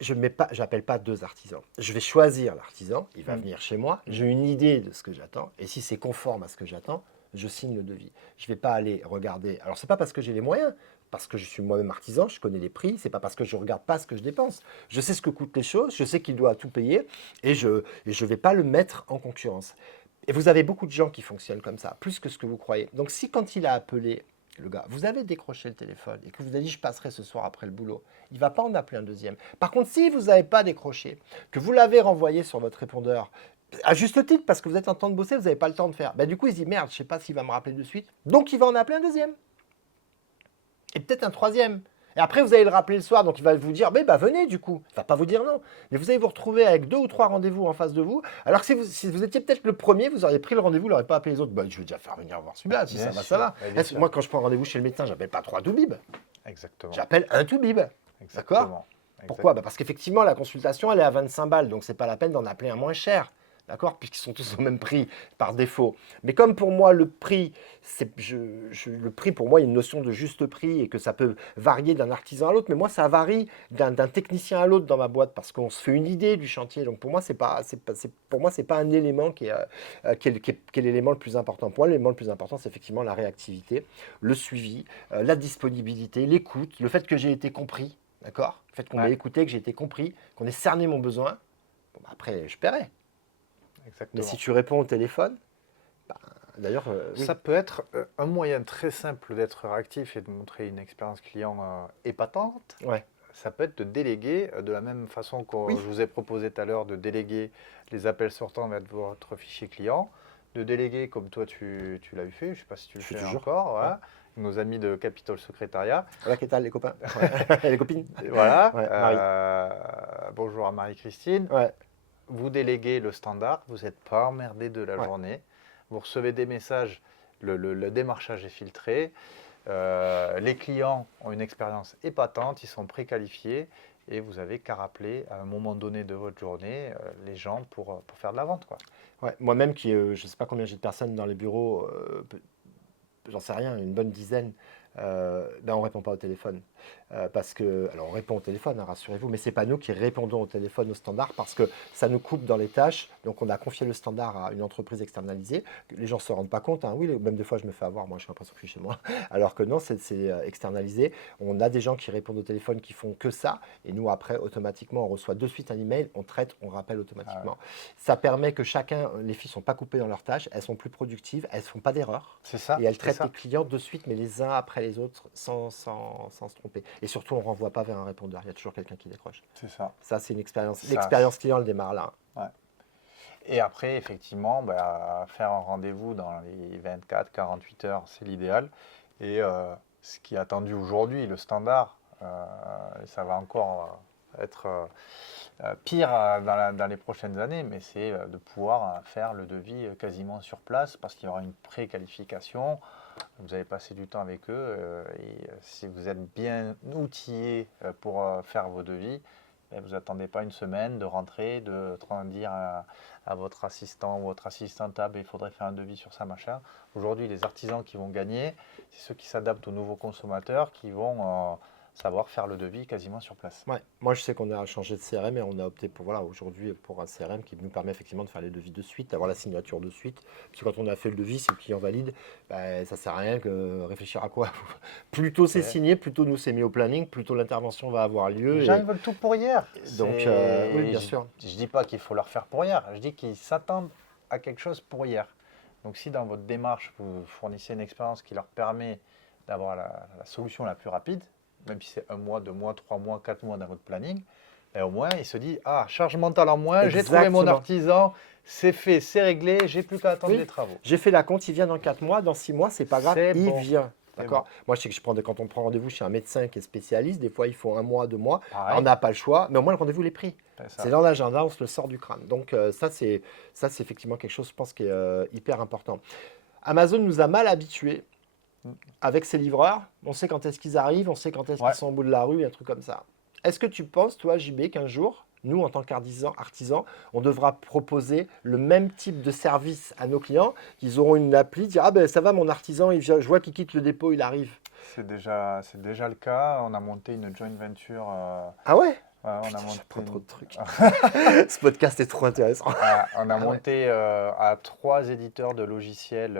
j'appelle pas 2 artisans. Je vais choisir l'artisan, il va venir chez moi, j'ai une idée de ce que j'attends, et si c'est conforme à ce que j'attends, je signe le devis. Je ne vais pas aller regarder. Alors, ce n'est pas parce que j'ai les moyens, parce que je suis moi-même artisan, je connais les prix, c'est pas parce que je ne regarde pas ce que je dépense. Je sais ce que coûtent les choses, je sais qu'il doit tout payer, et je ne vais pas le mettre en concurrence. Et vous avez beaucoup de gens qui fonctionnent comme ça, plus que ce que vous croyez. Donc, si quand il a appelé le gars, vous avez décroché le téléphone et que vous avez dit je passerai ce soir après le boulot, il ne va pas en appeler un deuxième. Par contre, si vous n'avez pas décroché, que vous l'avez renvoyé sur votre répondeur, à juste titre, parce que vous êtes en train de bosser, vous n'avez pas le temps de faire. Ben, du coup, il se dit merde, je ne sais pas s'il va me rappeler de suite. Donc, il va en appeler un deuxième. Et peut-être un troisième. Et après, vous allez le rappeler le soir, donc il va vous dire, bah, venez du coup. Il ne va pas vous dire non. Mais vous allez vous retrouver avec 2 ou 3 rendez-vous en face de vous. Alors que si vous étiez peut-être le premier, vous auriez pris le rendez-vous, vous n'auriez pas appelé les autres. Bah, je vais déjà faire venir voir celui-là, si Bien ça va, sûr, ça va. bien sûr. Moi, quand je prends rendez-vous chez le médecin, je n'appelle pas 3 toubibs. Exactement. J'appelle un toubib. Exactement. Pourquoi ? Parce qu'effectivement, la consultation, elle est à 25 balles, donc ce n'est pas la peine d'en appeler un moins cher. D'accord ? Puisqu'ils sont tous au même prix par défaut. Mais comme pour moi, le prix, le prix pour moi, il y a une notion de juste prix et que ça peut varier d'un artisan à l'autre. Mais moi, ça varie d'un technicien à l'autre dans ma boîte parce qu'on se fait une idée du chantier. Donc pour moi, c'est pas un élément qui est l'élément le plus important. Pour moi, l'élément le plus important, c'est effectivement la réactivité, le suivi, la disponibilité, l'écoute, le fait que j'ai été compris. D'accord ? Le fait qu'on m'ait écouté, que j'ai été compris, qu'on ait cerné mon besoin. Bon, après, je paierai. Exactement. Mais si tu réponds au téléphone, d'ailleurs, oui. Ça peut être un moyen très simple d'être réactif et de montrer une expérience client épatante. Ouais. Ça peut être de déléguer de la même façon que Oui. je vous ai proposé tout à l'heure de déléguer les appels sortants vers votre fichier client, de déléguer comme toi tu l'as eu fait, je ne sais pas si tu le Je fais fais toujours. encore, voilà. Nos amis de Capitol Secrétariat. Voilà, qu'est-ce les copains et les copines. Voilà. Ouais, Marie. Bonjour à Marie-Christine. Ouais. Vous déléguez le standard, vous n'êtes pas emmerdé de la Ouais. journée. Vous recevez des messages, le démarchage est filtré. Les clients ont une expérience épatante, ils sont préqualifiés et vous avez qu'à rappeler à un moment donné de votre journée les gens pour faire de la vente, quoi. Ouais. Moi-même, je ne sais pas combien j'ai de personnes dans les bureaux, j'en sais rien, une bonne dizaine, on ne répond pas au téléphone. Parce que, alors on répond au téléphone, hein, rassurez-vous, mais ce n'est pas nous qui répondons au téléphone au standard parce que ça nous coupe dans les tâches. Donc on a confié le standard à une entreprise externalisée. Les gens ne se rendent pas compte. Hein. Oui, même des fois je me fais avoir, moi j'ai l'impression que je suis chez moi. Alors que non, c'est externalisé. On a des gens qui répondent au téléphone qui font que ça. Et nous après, automatiquement, on reçoit de suite un email, on traite, on rappelle automatiquement. Ça permet que chacun, les filles ne sont pas coupées dans leurs tâches, elles sont plus productives, elles ne font pas d'erreurs. C'est ça. Et elles traitent les clients de suite, mais les uns après les autres, sans se tromper. Et surtout, on ne renvoie pas vers un répondeur. Il y a toujours quelqu'un qui décroche. C'est ça. Ça, c'est une expérience. Ça, L'expérience client, elle démarre là. Ouais. Et après, effectivement, faire un rendez-vous dans les 24-48 heures, c'est l'idéal. Et ce qui est attendu aujourd'hui, le standard, ça va encore être pire dans les prochaines années, mais c'est de pouvoir faire le devis quasiment sur place parce qu'il y aura une préqualification. Vous allez passer du temps avec eux et si vous êtes bien outillé pour faire vos devis, vous n'attendez pas une semaine de rentrer, de dire à votre assistant ou votre assistante, il faudrait faire un devis sur ça, machin. Aujourd'hui, les artisans qui vont gagner, c'est ceux qui s'adaptent aux nouveaux consommateurs, qui vont savoir faire le devis quasiment sur place. Ouais. Moi, je sais qu'on a changé de CRM et on a opté pour, aujourd'hui pour un CRM qui nous permet effectivement de faire les devis de suite, d'avoir la signature de suite. Parce que quand on a fait le devis, si le client valide, ça ne sert à rien que réfléchir à quoi. Plutôt c'est signé, plutôt nous c'est mis au planning, plutôt l'intervention va avoir lieu. Les gens, ils veulent tout pour hier. Donc, oui, bien sûr. Je ne dis pas qu'il faut leur faire pour hier. Je dis qu'ils s'attendent à quelque chose pour hier. Donc si dans votre démarche, vous fournissez une expérience qui leur permet d'avoir la solution la plus rapide, même si c'est 1 mois, 2 mois, 3 mois, 4 mois dans votre planning, ben au moins il se dit, ah, charge mentale en moins, j'ai trouvé mon Exactement. artisan, c'est fait, c'est réglé, j'ai plus qu'à attendre Oui, les travaux. j'ai fait la compte, il vient dans 4 mois, dans 6 mois, c'est pas grave, C'est il bon. vient. C'est D'accord? bon. Moi, je sais que quand on prend rendez-vous chez un médecin qui est spécialiste, des fois, il faut 1 mois, 2 mois. Alors, Pareil, on n'a pas le choix, mais au moins, le rendez-vous, il est pris. c'est C'est ça. dans l'agenda, on se le sort du crâne. Donc, ça, c'est effectivement quelque chose, je pense, qui est hyper important. Amazon nous a mal habitués Mm. avec ses livreurs. On sait quand est-ce qu'ils arrivent, on sait quand est-ce Ouais. qu'ils sont au bout de la rue, un truc comme ça. Est-ce que tu penses, toi, JB, qu'un jour, nous, en tant qu'artisans, on devra proposer le même type de service à nos clients? Ils auront une appli, dire, ah ben ça va, mon artisan, je vois qu'il quitte le dépôt, il arrive. C'est déjà le cas. On a monté une joint venture. Ah ouais? Ouais, on a Putain, monté j'apprends trop une- de trucs. Ce podcast est trop intéressant. On a Ah ouais. monté à 3 éditeurs de logiciels,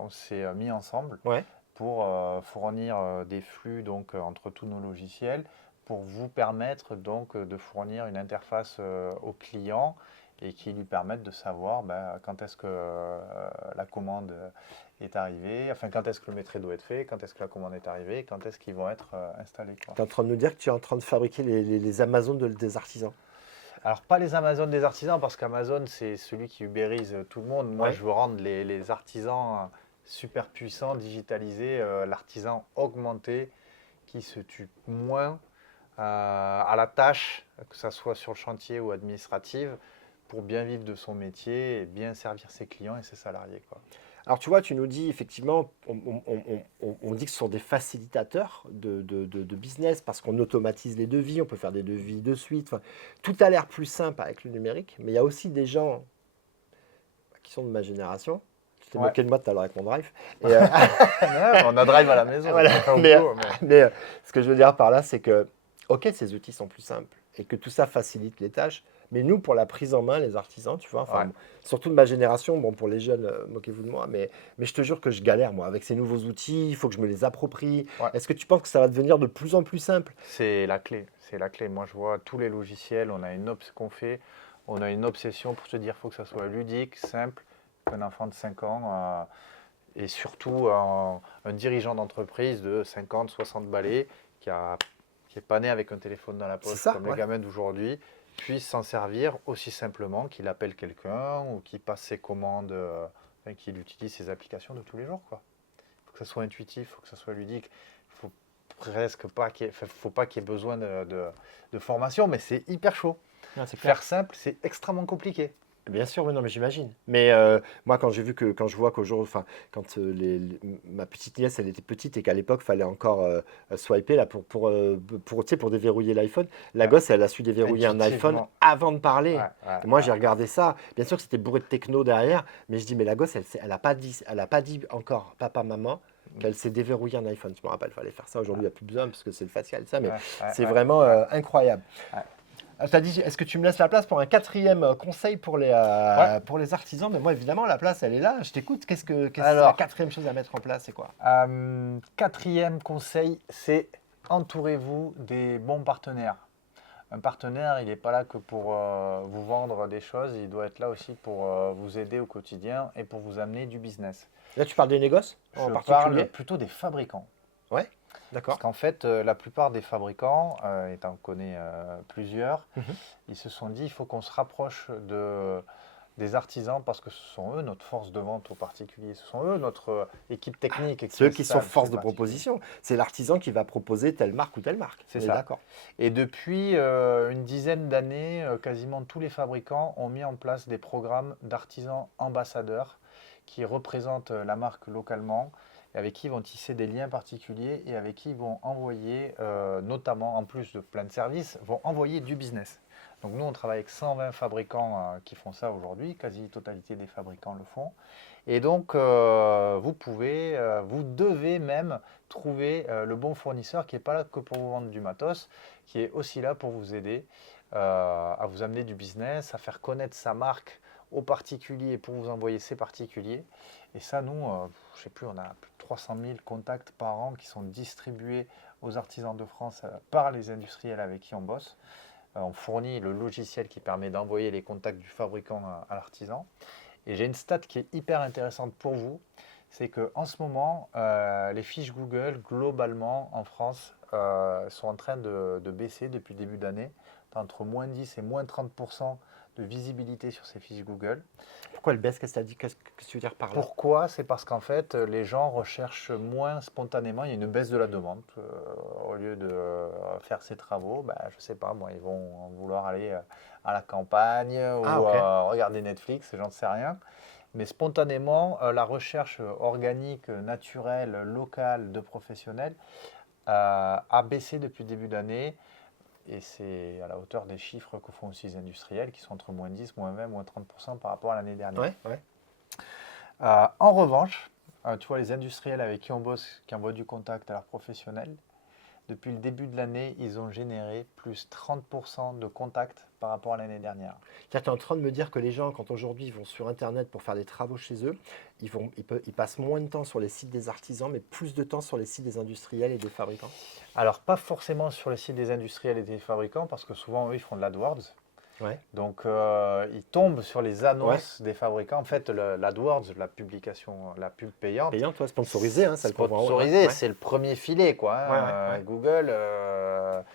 on s'est mis ensemble Ouais. pour fournir des flux donc, entre tous nos logiciels pour vous permettre donc de fournir une interface au client et qui lui permette de savoir quand est-ce que la commande est arrivée, enfin quand est-ce que le maîtrise doit être fait, quand est-ce que la commande est arrivée, quand est-ce qu'ils vont être installés, quoi. Tu es en train de nous dire que tu es en train de fabriquer les Amazones des artisans. Alors, pas les Amazon des artisans, parce qu'Amazon, c'est celui qui ubérise tout le monde. Moi, Ouais. je veux rendre les artisans super puissants, digitalisés, l'artisan augmenté, qui se tue moins à la tâche, que ce soit sur le chantier ou administrative, pour bien vivre de son métier et bien servir ses clients et ses salariés, quoi. Alors, tu vois, tu nous dis effectivement, on dit que ce sont des facilitateurs de business parce qu'on automatise les devis, on peut faire des devis de suite. Enfin, tout a l'air plus simple avec le numérique, mais il y a aussi des gens qui sont de ma génération. Tu t'es Ouais. moqué de moi tout à l'heure avec mon drive. Et, Ouais, on a Drive à la maison, voilà. on fait pas au Mais, boulot, mais- mais, ce que je veux dire par là, c'est que, ok, ces outils sont plus simples et que tout ça facilite les tâches, mais nous, pour la prise en main, les artisans, tu vois, enfin, Ouais. bon, surtout de ma génération, bon, pour les jeunes, moquez-vous de moi, mais je te jure que je galère, moi, avec ces nouveaux outils, il faut que je me les approprie. Ouais. Est-ce que tu penses que ça va devenir de plus en plus simple? C'est la clé, c'est la clé. Moi, je vois tous les logiciels, qu'on fait, on a une obsession pour se dire qu'il faut que ça soit ludique, simple, qu'un enfant de 5 ans et surtout un dirigeant d'entreprise de 50, 60 balais qui est pas né avec un téléphone dans la C'est poche ça, comme ouais. les gamins d'aujourd'hui, puisse s'en servir aussi simplement qu'il appelle quelqu'un ou qu'il passe ses commandes, qu'il utilise ses applications de tous les jours, quoi. Faut que ça soit intuitif, faut que ça soit ludique. Faut presque pas faut pas qu'il y ait besoin de formation, mais c'est hyper chaud. Ah, c'est clair. Faire simple, c'est extrêmement compliqué. Bien sûr, oui, non, mais j'imagine. Mais moi, quand je vois qu'aujourd'hui, enfin, quand ma petite nièce, elle était petite et qu'à l'époque, il fallait encore swiper là tu sais, pour déverrouiller l'iPhone. La Ouais. gosse, elle a su déverrouiller un iPhone Intuitivement. avant de parler. Ouais, ouais, Et moi, ouais. j'ai regardé ça. Bien sûr que c'était bourré de techno derrière, mais je dis, mais la gosse, elle a pas dit encore papa, maman qu'elle s'est déverrouillé un iPhone. Je me rappelle, il fallait faire ça. Aujourd'hui, il n'y a plus besoin parce que c'est le facial, ça, mais Ouais, ouais, c'est ouais, vraiment ouais. incroyable. Ouais. T'as dit, est-ce que tu me laisses la place pour un quatrième conseil pour les artisans? Mais moi, évidemment, la place, elle est là. Je t'écoute. Qu'est-ce que la Alors. quatrième chose à mettre en place, c'est quoi? Quatrième conseil, c'est entourez-vous des bons partenaires. Un partenaire, il n'est pas là que pour vous vendre des choses, il doit être là aussi pour vous aider au quotidien et pour vous amener du business. Là, tu parles des négoces en Je particulier? parle plutôt des fabricants. Ouais, Parce d'accord. qu'en fait, la plupart des fabricants, et tu en connais plusieurs, Mhm. ils se sont dit il faut qu'on se rapproche des artisans parce que ce sont eux notre force de vente aux particuliers, ce sont eux notre équipe technique. Ceux qui sont installe force chez de le particulier. proposition. C'est l'artisan qui va proposer telle marque ou telle marque. C'est On est ça. d'accord. Et depuis une dizaine d'années, quasiment tous les fabricants ont mis en place des programmes d'artisans ambassadeurs qui représentent la marque localement et avec qui ils vont tisser des liens particuliers et avec qui ils vont envoyer, notamment en plus de plein de services, vont envoyer du business. Donc nous, on travaille avec 120 fabricants qui font ça aujourd'hui, quasi-totalité des fabricants le font. Et donc, vous devez même trouver le bon fournisseur qui n'est pas là que pour vous vendre du matos, qui est aussi là pour vous aider à vous amener du business, à faire connaître sa marque aux particuliers pour vous envoyer ces particuliers. Et ça, nous, je ne sais plus, on a plus de 300 000 contacts par an qui sont distribués aux artisans de France par les industriels avec qui on bosse. On fournit le logiciel qui permet d'envoyer les contacts du fabricant à l'artisan. Et j'ai une stat qui est hyper intéressante pour vous, c'est qu'en ce moment, les fiches Google, globalement, en France, sont en train de baisser depuis le début d'année, entre moins 10 et moins 30% de visibilité sur ces fiches Google. Pourquoi elle baisse? Qu'est-ce que tu as dit? Qu'est-ce que tu veux dire par là? Pourquoi? C'est parce qu'en fait, les gens recherchent moins spontanément. Il y a une baisse de la demande. Au lieu de faire ces travaux, ben, je ne sais pas, moi, ils vont vouloir aller à la campagne Ah, ou ok. regarder Netflix, j'en sais rien. Mais spontanément, la recherche organique, naturelle, locale de professionnels a baissé depuis le début d'année. Et c'est à la hauteur des chiffres que font aussi les industriels, qui sont entre moins 10, moins 20, moins 30% par rapport à l'année dernière. Ouais, ouais. En revanche, tu vois, les industriels avec qui on bosse, qui envoient du contact à leurs professionnels, depuis le début de l'année, ils ont généré plus 30% de contacts par rapport à l'année dernière. Tu es en train de me dire que les gens, quand aujourd'hui ils vont sur Internet pour faire des travaux chez eux, ils passent moins de temps sur les sites des artisans, mais plus de temps sur les sites des industriels et des fabricants. Alors, pas forcément sur les sites des industriels et des fabricants, parce que souvent, eux, ils font de l'AdWords. Ouais. Donc, ils tombent sur les Ouais. annonces des fabricants. En fait, l'AdWords, la publication, la pub payante, Payant, toi, sponsorisé, hein, celle qu'on voit en haut. sponsorisé, Ouais, c'est le premier filet, quoi. Hein. ouais, ouais, ouais. Google,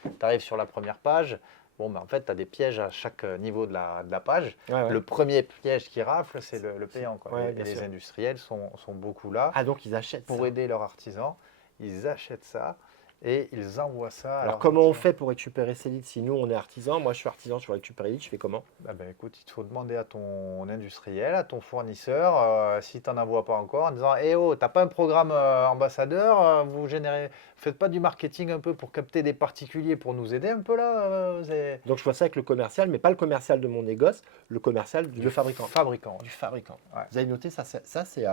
tu arrives sur la première page. Bon, ben, en fait, tu as des pièges à chaque niveau de la page. Ouais, ouais. Le premier piège qui rafle, c'est le payant, quoi. Ouais, Et bien les sûr. industriels sont beaucoup là Ah, donc ils achètent pour ça. aider leurs artisans. Ils achètent ça et ils envoient ça à Alors, leurs comment on artisans. fait pour récupérer ces leads? Si nous, on est artisan, moi je suis artisan, je veux récupérer les leads, je fais comment? Ah ben, écoute, il te faut demander à ton industriel, à ton fournisseur, si tu n'en envoies pas encore, en disant eh oh, t'as pas un programme ambassadeur, vous faites pas du marketing un peu pour capter des particuliers pour nous aider un peu là Donc, je vois ça avec le commercial, mais pas le commercial de mon négoce, le commercial du fabricant. Fabricant. Du fabricant. Ouais. Vous avez noté, ça, c'est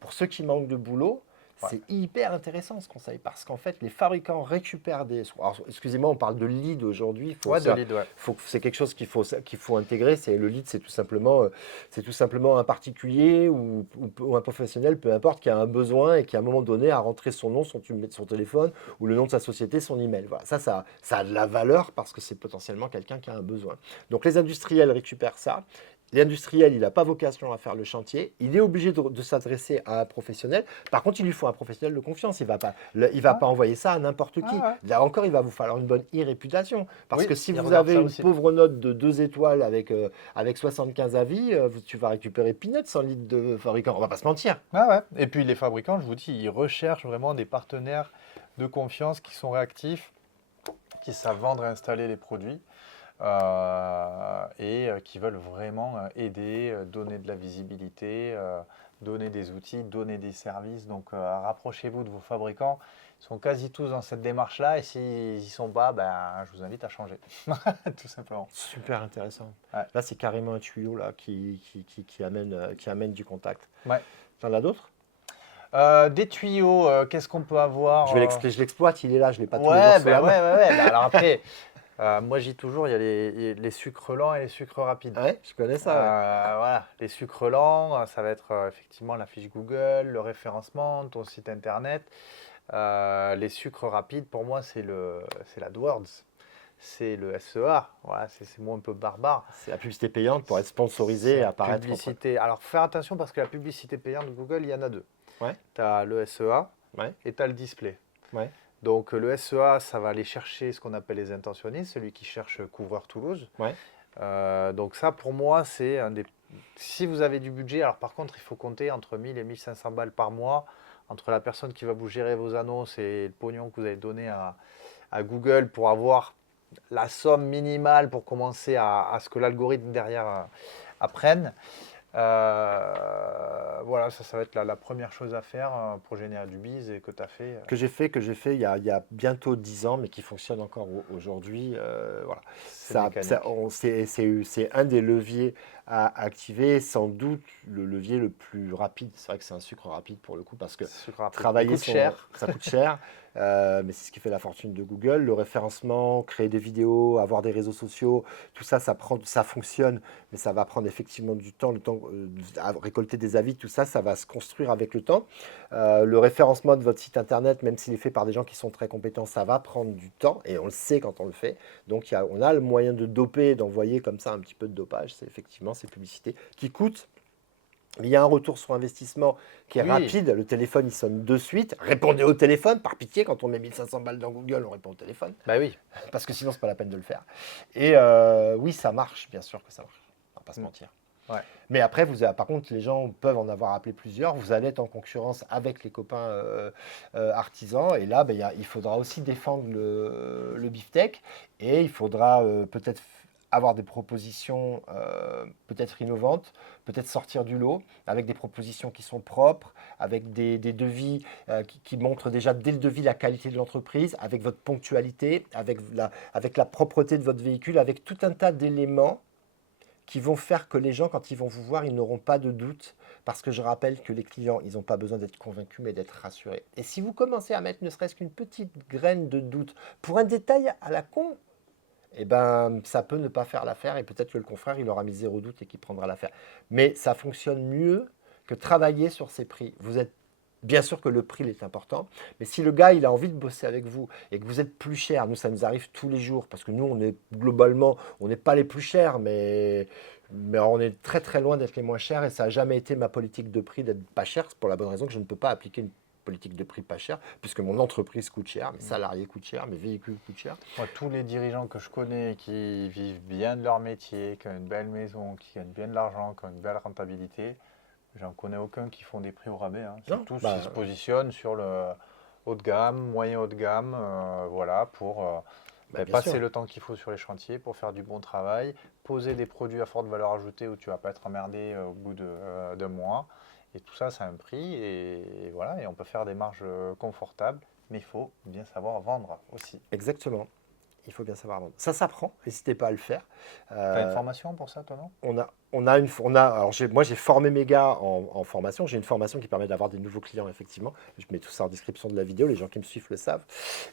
pour ceux qui manquent de boulot, Ouais. c'est hyper intéressant ce conseil parce qu'en fait, les fabricants récupèrent des. Alors, excusez-moi, on parle de lead aujourd'hui. Ouais, de lead, ouais. C'est quelque chose qu'il faut intégrer. C'est le lead, c'est tout simplement un particulier ou un professionnel, peu importe, qui a un besoin et qui à un moment donné a rentré son nom, son téléphone ou le nom de sa société, son email. Voilà, ça a de la valeur parce que c'est potentiellement quelqu'un qui a un besoin. Donc les industriels récupèrent ça. L'industriel, il n'a pas vocation à faire le chantier. Il est obligé de s'adresser à un professionnel. Par contre, il lui faut un professionnel de confiance. Il ne va pas envoyer ça à n'importe qui. Ouais. Là encore, il va vous falloir une bonne e-réputation. Parce Oui, que si il vous regarde avez ça une aussi. pauvre note de 2 étoiles avec 75 avis, tu vas récupérer peanuts 100 litres de fabricant. On va pas se mentir. Ouais. Et puis les fabricants, je vous dis, ils recherchent vraiment des partenaires de confiance qui sont réactifs, qui savent vendre et installer les produits. Et qui veulent vraiment aider, donner de la visibilité, donner des outils, donner des services. Donc rapprochez-vous de vos fabricants. Ils sont quasi tous dans cette démarche-là et s'ils n'y sont pas, ben, je vous invite à changer, tout simplement. Super intéressant. Ouais. Là, c'est carrément un tuyau là, qui amène du contact. Ouais. T'en as d'autres? Des tuyaux, qu'est-ce qu'on peut avoir? Je l'exploite, il est là, je ne l'ai pas tous les Ouais, jours sous la main. Ben, alors après, moi je dis toujours, il y a les sucres lents et les sucres rapides. Ouais, je connais ça. Ouais. Voilà, les sucres lents, ça va être effectivement la fiche Google, le référencement, ton site internet. Les sucres rapides, pour moi, c'est l'AdWords, c'est le SEA. Voilà, c'est moi un peu barbare. C'est la publicité payante pour être sponsorisé et apparaître. Publicité. Alors, faire attention parce que la publicité payante de Google, il y en a deux. Ouais. Tu as le SEA Ouais. et tu as le display. Ouais. Donc, le SEA, ça va aller chercher ce qu'on appelle les intentionnistes, celui qui cherche couvreur Toulouse. Ouais. Donc, ça, pour moi, c'est un des. Si vous avez du budget, alors par contre, il faut compter entre 1000 et 1500 balles par mois entre la personne qui va vous gérer vos annonces et le pognon que vous avez donné à Google pour avoir la somme minimale pour commencer à ce que l'algorithme derrière apprenne. Voilà, ça va être la première chose à faire pour générer du bise et que tu as fait. Que j'ai fait il y a bientôt 10 ans, mais qui fonctionne encore aujourd'hui. Voilà. C'est un des leviers à activer, sans doute le levier le plus rapide. C'est vrai que c'est un sucre rapide pour le coup, parce que travailler cher. ça coûte cher. Mais c'est ce qui fait la fortune de Google. Le référencement, créer des vidéos, avoir des réseaux sociaux, tout ça, ça fonctionne, mais ça va prendre effectivement du temps, à récolter des avis, tout ça, ça va se construire avec le temps. Le référencement de votre site internet, même s'il est fait par des gens qui sont très compétents, ça va prendre du temps, et on le sait quand on le fait. Donc on a le moyen de doper, d'envoyer comme ça un petit peu de dopage, c'est effectivement ces publicités qui coûtent. Mais il y a un retour sur investissement qui est Oui. rapide. Le téléphone, il sonne de suite. Répondez au téléphone, par pitié. Quand on met 1500 balles dans Google, on répond au téléphone. Bah oui. Parce que sinon, c'est pas la peine de le faire. Et oui, ça marche, bien sûr que ça marche. On va pas se mentir. Ouais. Mais après, par contre, les gens peuvent en avoir appelé plusieurs. Vous allez être en concurrence avec les copains artisans. Et là, il faudra aussi défendre le beefsteak. Et il faudra peut-être avoir des propositions peut-être innovantes, peut-être sortir du lot, avec des propositions qui sont propres, avec des devis qui montrent déjà dès le devis la qualité de l'entreprise, avec votre ponctualité, avec la propreté de votre véhicule, avec tout un tas d'éléments qui vont faire que les gens, quand ils vont vous voir, ils n'auront pas de doute. Parce que je rappelle que les clients, ils n'ont pas besoin d'être convaincus, mais d'être rassurés. Et si vous commencez à mettre ne serait-ce qu'une petite graine de doute pour un détail à la con, eh ben, ça peut ne pas faire l'affaire et peut-être que le confrère, il aura mis 0 doute et qu'il prendra l'affaire. Mais ça fonctionne mieux que travailler sur ces prix. Vous êtes bien sûr que le prix il est important, mais si le gars il a envie de bosser avec vous et que vous êtes plus cher, nous ça nous arrive tous les jours parce que nous on est globalement, on n'est pas les plus chers, mais on est très très loin d'être les moins chers et ça n'a jamais été ma politique de prix d'être pas cher, c'est pour la bonne raison que je ne peux pas appliquer une politique de prix pas cher, puisque mon entreprise coûte cher, mes salariés coûtent cher, mes véhicules coûtent cher. Moi, tous les dirigeants que je connais qui vivent bien de leur métier, qui ont une belle maison, qui gagnent bien de l'argent, qui ont une belle rentabilité, j'en connais aucun qui font des prix au rabais. Hein. Non, Tous bah, qui se positionnent sur le haut de gamme, moyen haut de gamme, voilà, pour bien passer sûr. le temps qu'il faut sur les chantiers, pour faire du bon travail, poser des produits à forte valeur ajoutée où tu vas pas être emmerdé au bout d'un mois. Et tout ça, ça a un prix et voilà, et on peut faire des marges confortables, mais il faut bien savoir vendre aussi. Exactement. Il faut bien savoir vendre. Ça s'apprend, n'hésitez pas à le faire. Tu as une Euh, formation pour ça, toi, non? alors moi j'ai formé mes gars en formation. J'ai une formation qui permet d'avoir des nouveaux clients, effectivement. Je mets tout ça en description de la vidéo, les gens qui me suivent le savent.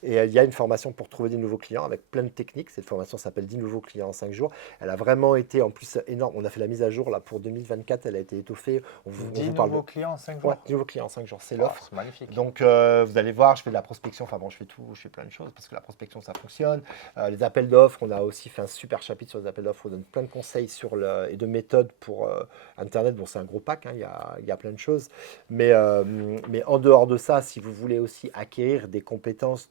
Et il y a une formation pour trouver des nouveaux clients avec plein de techniques. Cette formation s'appelle 10 nouveaux clients en 5 jours. Elle a vraiment été en plus énorme. On a fait la mise à jour là pour 2024, elle a été étoffée. On 10 vous parle nouveaux clients en 5 jours? Ouais, 10 nouveaux clients en 5 jours, c'est Wow, l'offre. c'est magnifique. Donc, vous allez voir, je fais de la prospection. Enfin bon, je fais tout, je fais plein de choses parce que la prospection, ça fonctionne. Les appels d'offres, on a aussi fait un super chapitre sur les appels d'offres. On donne plein de conseils et de méthodes pour Internet. Bon, c'est un gros pack, hein, il y a plein de choses. Mais en dehors de ça, si vous voulez aussi acquérir des compétences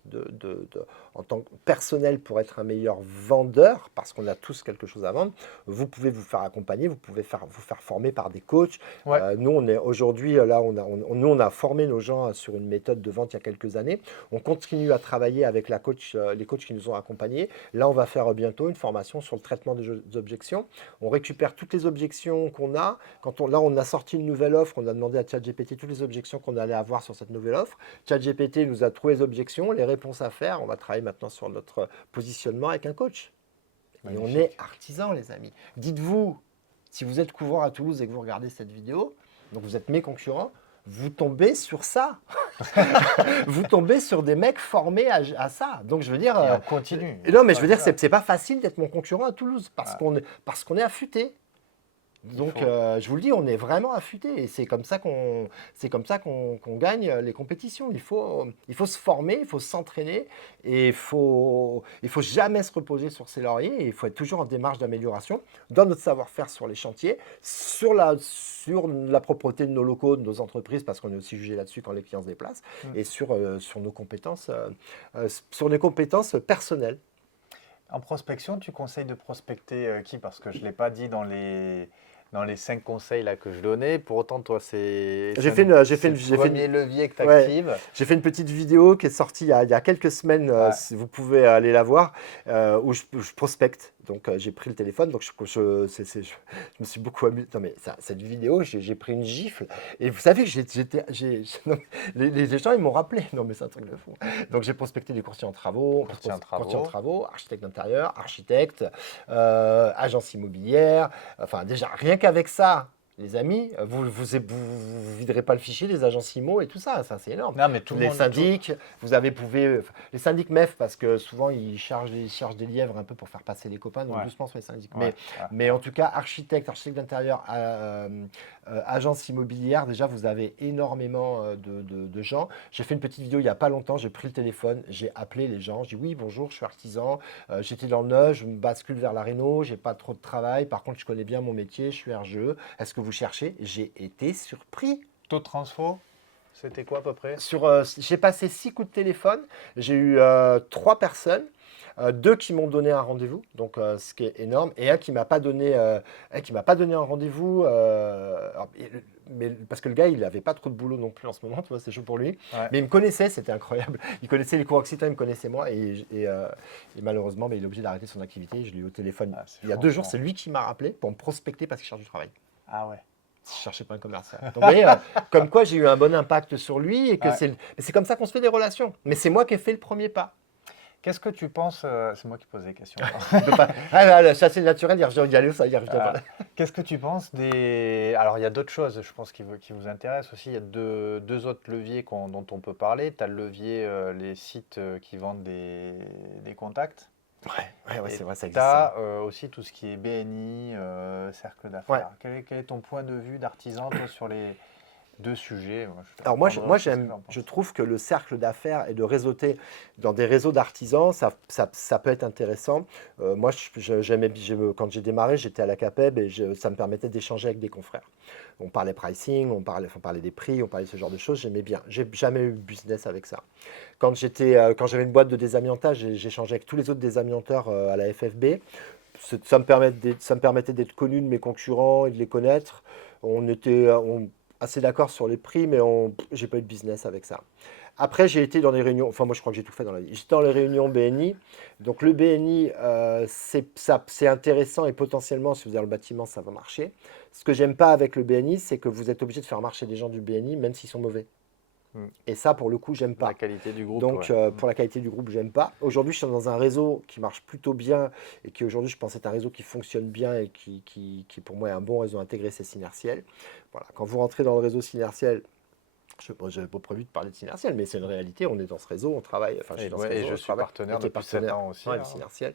en tant que personnel pour être un meilleur vendeur, parce qu'on a tous quelque chose à vendre, vous pouvez vous faire accompagner, vous pouvez vous faire former par des coachs. Ouais. Nous, on est aujourd'hui, là, nous, on a formé nos gens sur une méthode de vente il y a quelques années. On continue à travailler avec les coachs qui nous ont accompagnés. Là, on va faire bientôt une formation sur le traitement des objections. On récupère toutes les objections qu'on a. Là, on a sorti une nouvelle offre. On a demandé à ChatGPT toutes les objections qu'on allait avoir sur cette nouvelle offre. ChatGPT nous a trouvé les objections, les réponses à faire. On va travailler maintenant sur notre positionnement avec un coach. Et on est artisan, les amis. Dites-vous, si vous êtes couvreur à Toulouse et que vous regardez cette vidéo, donc vous êtes mes concurrents, vous tombez sur ça. Vous tombez sur des mecs formés à ça. Donc je veux dire. Et on continue. Non, mais je veux dire, c'est pas facile d'être mon concurrent à Toulouse parce qu'on est affûté. Donc je vous le dis, on est vraiment affûté et c'est comme ça qu'on gagne les compétitions. Il faut se former, il faut s'entraîner et il faut jamais se reposer sur ses lauriers. Et il faut être toujours en démarche d'amélioration dans notre savoir-faire sur les chantiers, sur la propreté de nos locaux, de nos entreprises, parce qu'on est aussi jugé là-dessus quand les clients se déplacent, et sur nos compétences, personnelles. En prospection, tu conseilles de prospecter qui? Parce que je ne l'ai pas dit dans les 5 conseils là, que je donnais. Pour autant, toi, c'est le premier levier que tu actives. J'ai fait une petite vidéo qui est sortie il y a quelques semaines, vous pouvez aller la voir, où je prospecte. Donc j'ai pris le téléphone, donc je me suis beaucoup amusé. Non mais cette vidéo, j'ai pris une gifle. Et vous savez que les gens, ils m'ont rappelé. Non mais c'est un truc de fou. Donc j'ai prospecté des courtiers en travaux, architecte d'intérieur, architecte, agence immobilière. Enfin déjà, rien qu'avec ça, les amis, vous viderez pas le fichier des agences IMO et tout ça, c'est énorme. Non, mais Les syndics, les syndics MEF, parce que souvent ils chargent des lièvres un peu pour faire passer les copains, donc doucement sur les syndics. Mais en tout cas, architecte d'intérieur, agence immobilière, déjà vous avez énormément de gens. J'ai fait une petite vidéo il n'y a pas longtemps, j'ai pris le téléphone, j'ai appelé les gens, j'ai dit oui, bonjour, je suis artisan, j'étais dans le neuf, je me bascule vers la réno, j'ai pas trop de travail, par contre je connais bien mon métier, je suis RGE, est-ce que vous vous cherchez, j'ai été surpris. Taux de transfo, c'était quoi à peu près? J'ai passé 6 coups de téléphone, j'ai eu 3 personnes, 2 qui m'ont donné un rendez-vous, donc ce qui est énorme, et un qui m'a pas donné, un rendez-vous, mais parce que le gars, il n'avait pas trop de boulot non plus en ce moment, tu vois, c'est chaud pour lui. Ouais. Mais il me connaissait, c'était incroyable. Il connaissait les cours Occitan, il me connaissait moi, et malheureusement, mais il est obligé d'arrêter son activité. Je l'ai eu au téléphone il y a 2 jours, c'est lui qui m'a rappelé pour me prospecter parce qu'il cherche du travail. Ah ouais. Je ne cherchais pas un commercial. Donc, vous voyez, comme quoi j'ai eu un bon impact sur lui et que Ouais. c'est comme ça qu'on se fait des relations. Mais c'est moi qui ai fait le premier pas. Qu'est-ce que tu penses, c'est moi qui pose les questions. De pas, la chasser naturelle, il y aller, ça y arrive pas. Qu'est-ce que tu penses des... Alors, il y a d'autres choses, je pense, qui vous intéressent aussi. Il y a deux autres leviers dont on peut parler. Tu as le levier, les sites qui vendent des contacts. Ouais, c'est vrai, ça Tu existe. as aussi tout ce qui est BNI, cercle d'affaires. Ouais. Quel est ton point de vue d'artisan toi, sur les deux sujets? Alors je trouve que le cercle d'affaires et de réseauter dans des réseaux d'artisans, ça peut être intéressant. Moi, quand j'ai démarré, j'étais à la CAPEB et ça me permettait d'échanger avec des confrères. On parlait pricing, on parlait des prix, on parlait de ce genre de choses, j'aimais bien. J'ai jamais eu de business avec ça. Quand j'avais une boîte de désamiantage, j'échangeais avec tous les autres désamianteurs à la FFB. Ça me permettait d'être connu de mes concurrents et de les connaître. On était assez d'accord sur les prix, mais j'ai pas eu de business avec ça. Après, j'ai été dans les réunions, enfin moi je crois que j'ai tout fait dans la vie. J'étais dans les réunions BNI. Donc le BNI, c'est intéressant et potentiellement, si vous êtes dans le bâtiment, ça va marcher. Ce que j'aime pas avec le BNI, c'est que vous êtes obligé de faire marcher des gens du BNI, même s'ils sont mauvais. Et ça, pour le coup, j'aime pas. La qualité du groupe. Donc, pour la qualité du groupe, j'aime pas. Aujourd'hui, je suis dans un réseau qui marche plutôt bien et qui, aujourd'hui, je pense, est un réseau qui fonctionne bien et qui pour moi, est un bon réseau intégré, c'est Synertiel. Voilà. Quand vous rentrez dans le réseau Synertiel, je n'avais pas prévu de parler de Synertiel, mais c'est une réalité. On est dans ce réseau, on travaille. Enfin, je suis dans ce réseau, et je suis partenaire depuis 7 ans aussi. De Synertiel.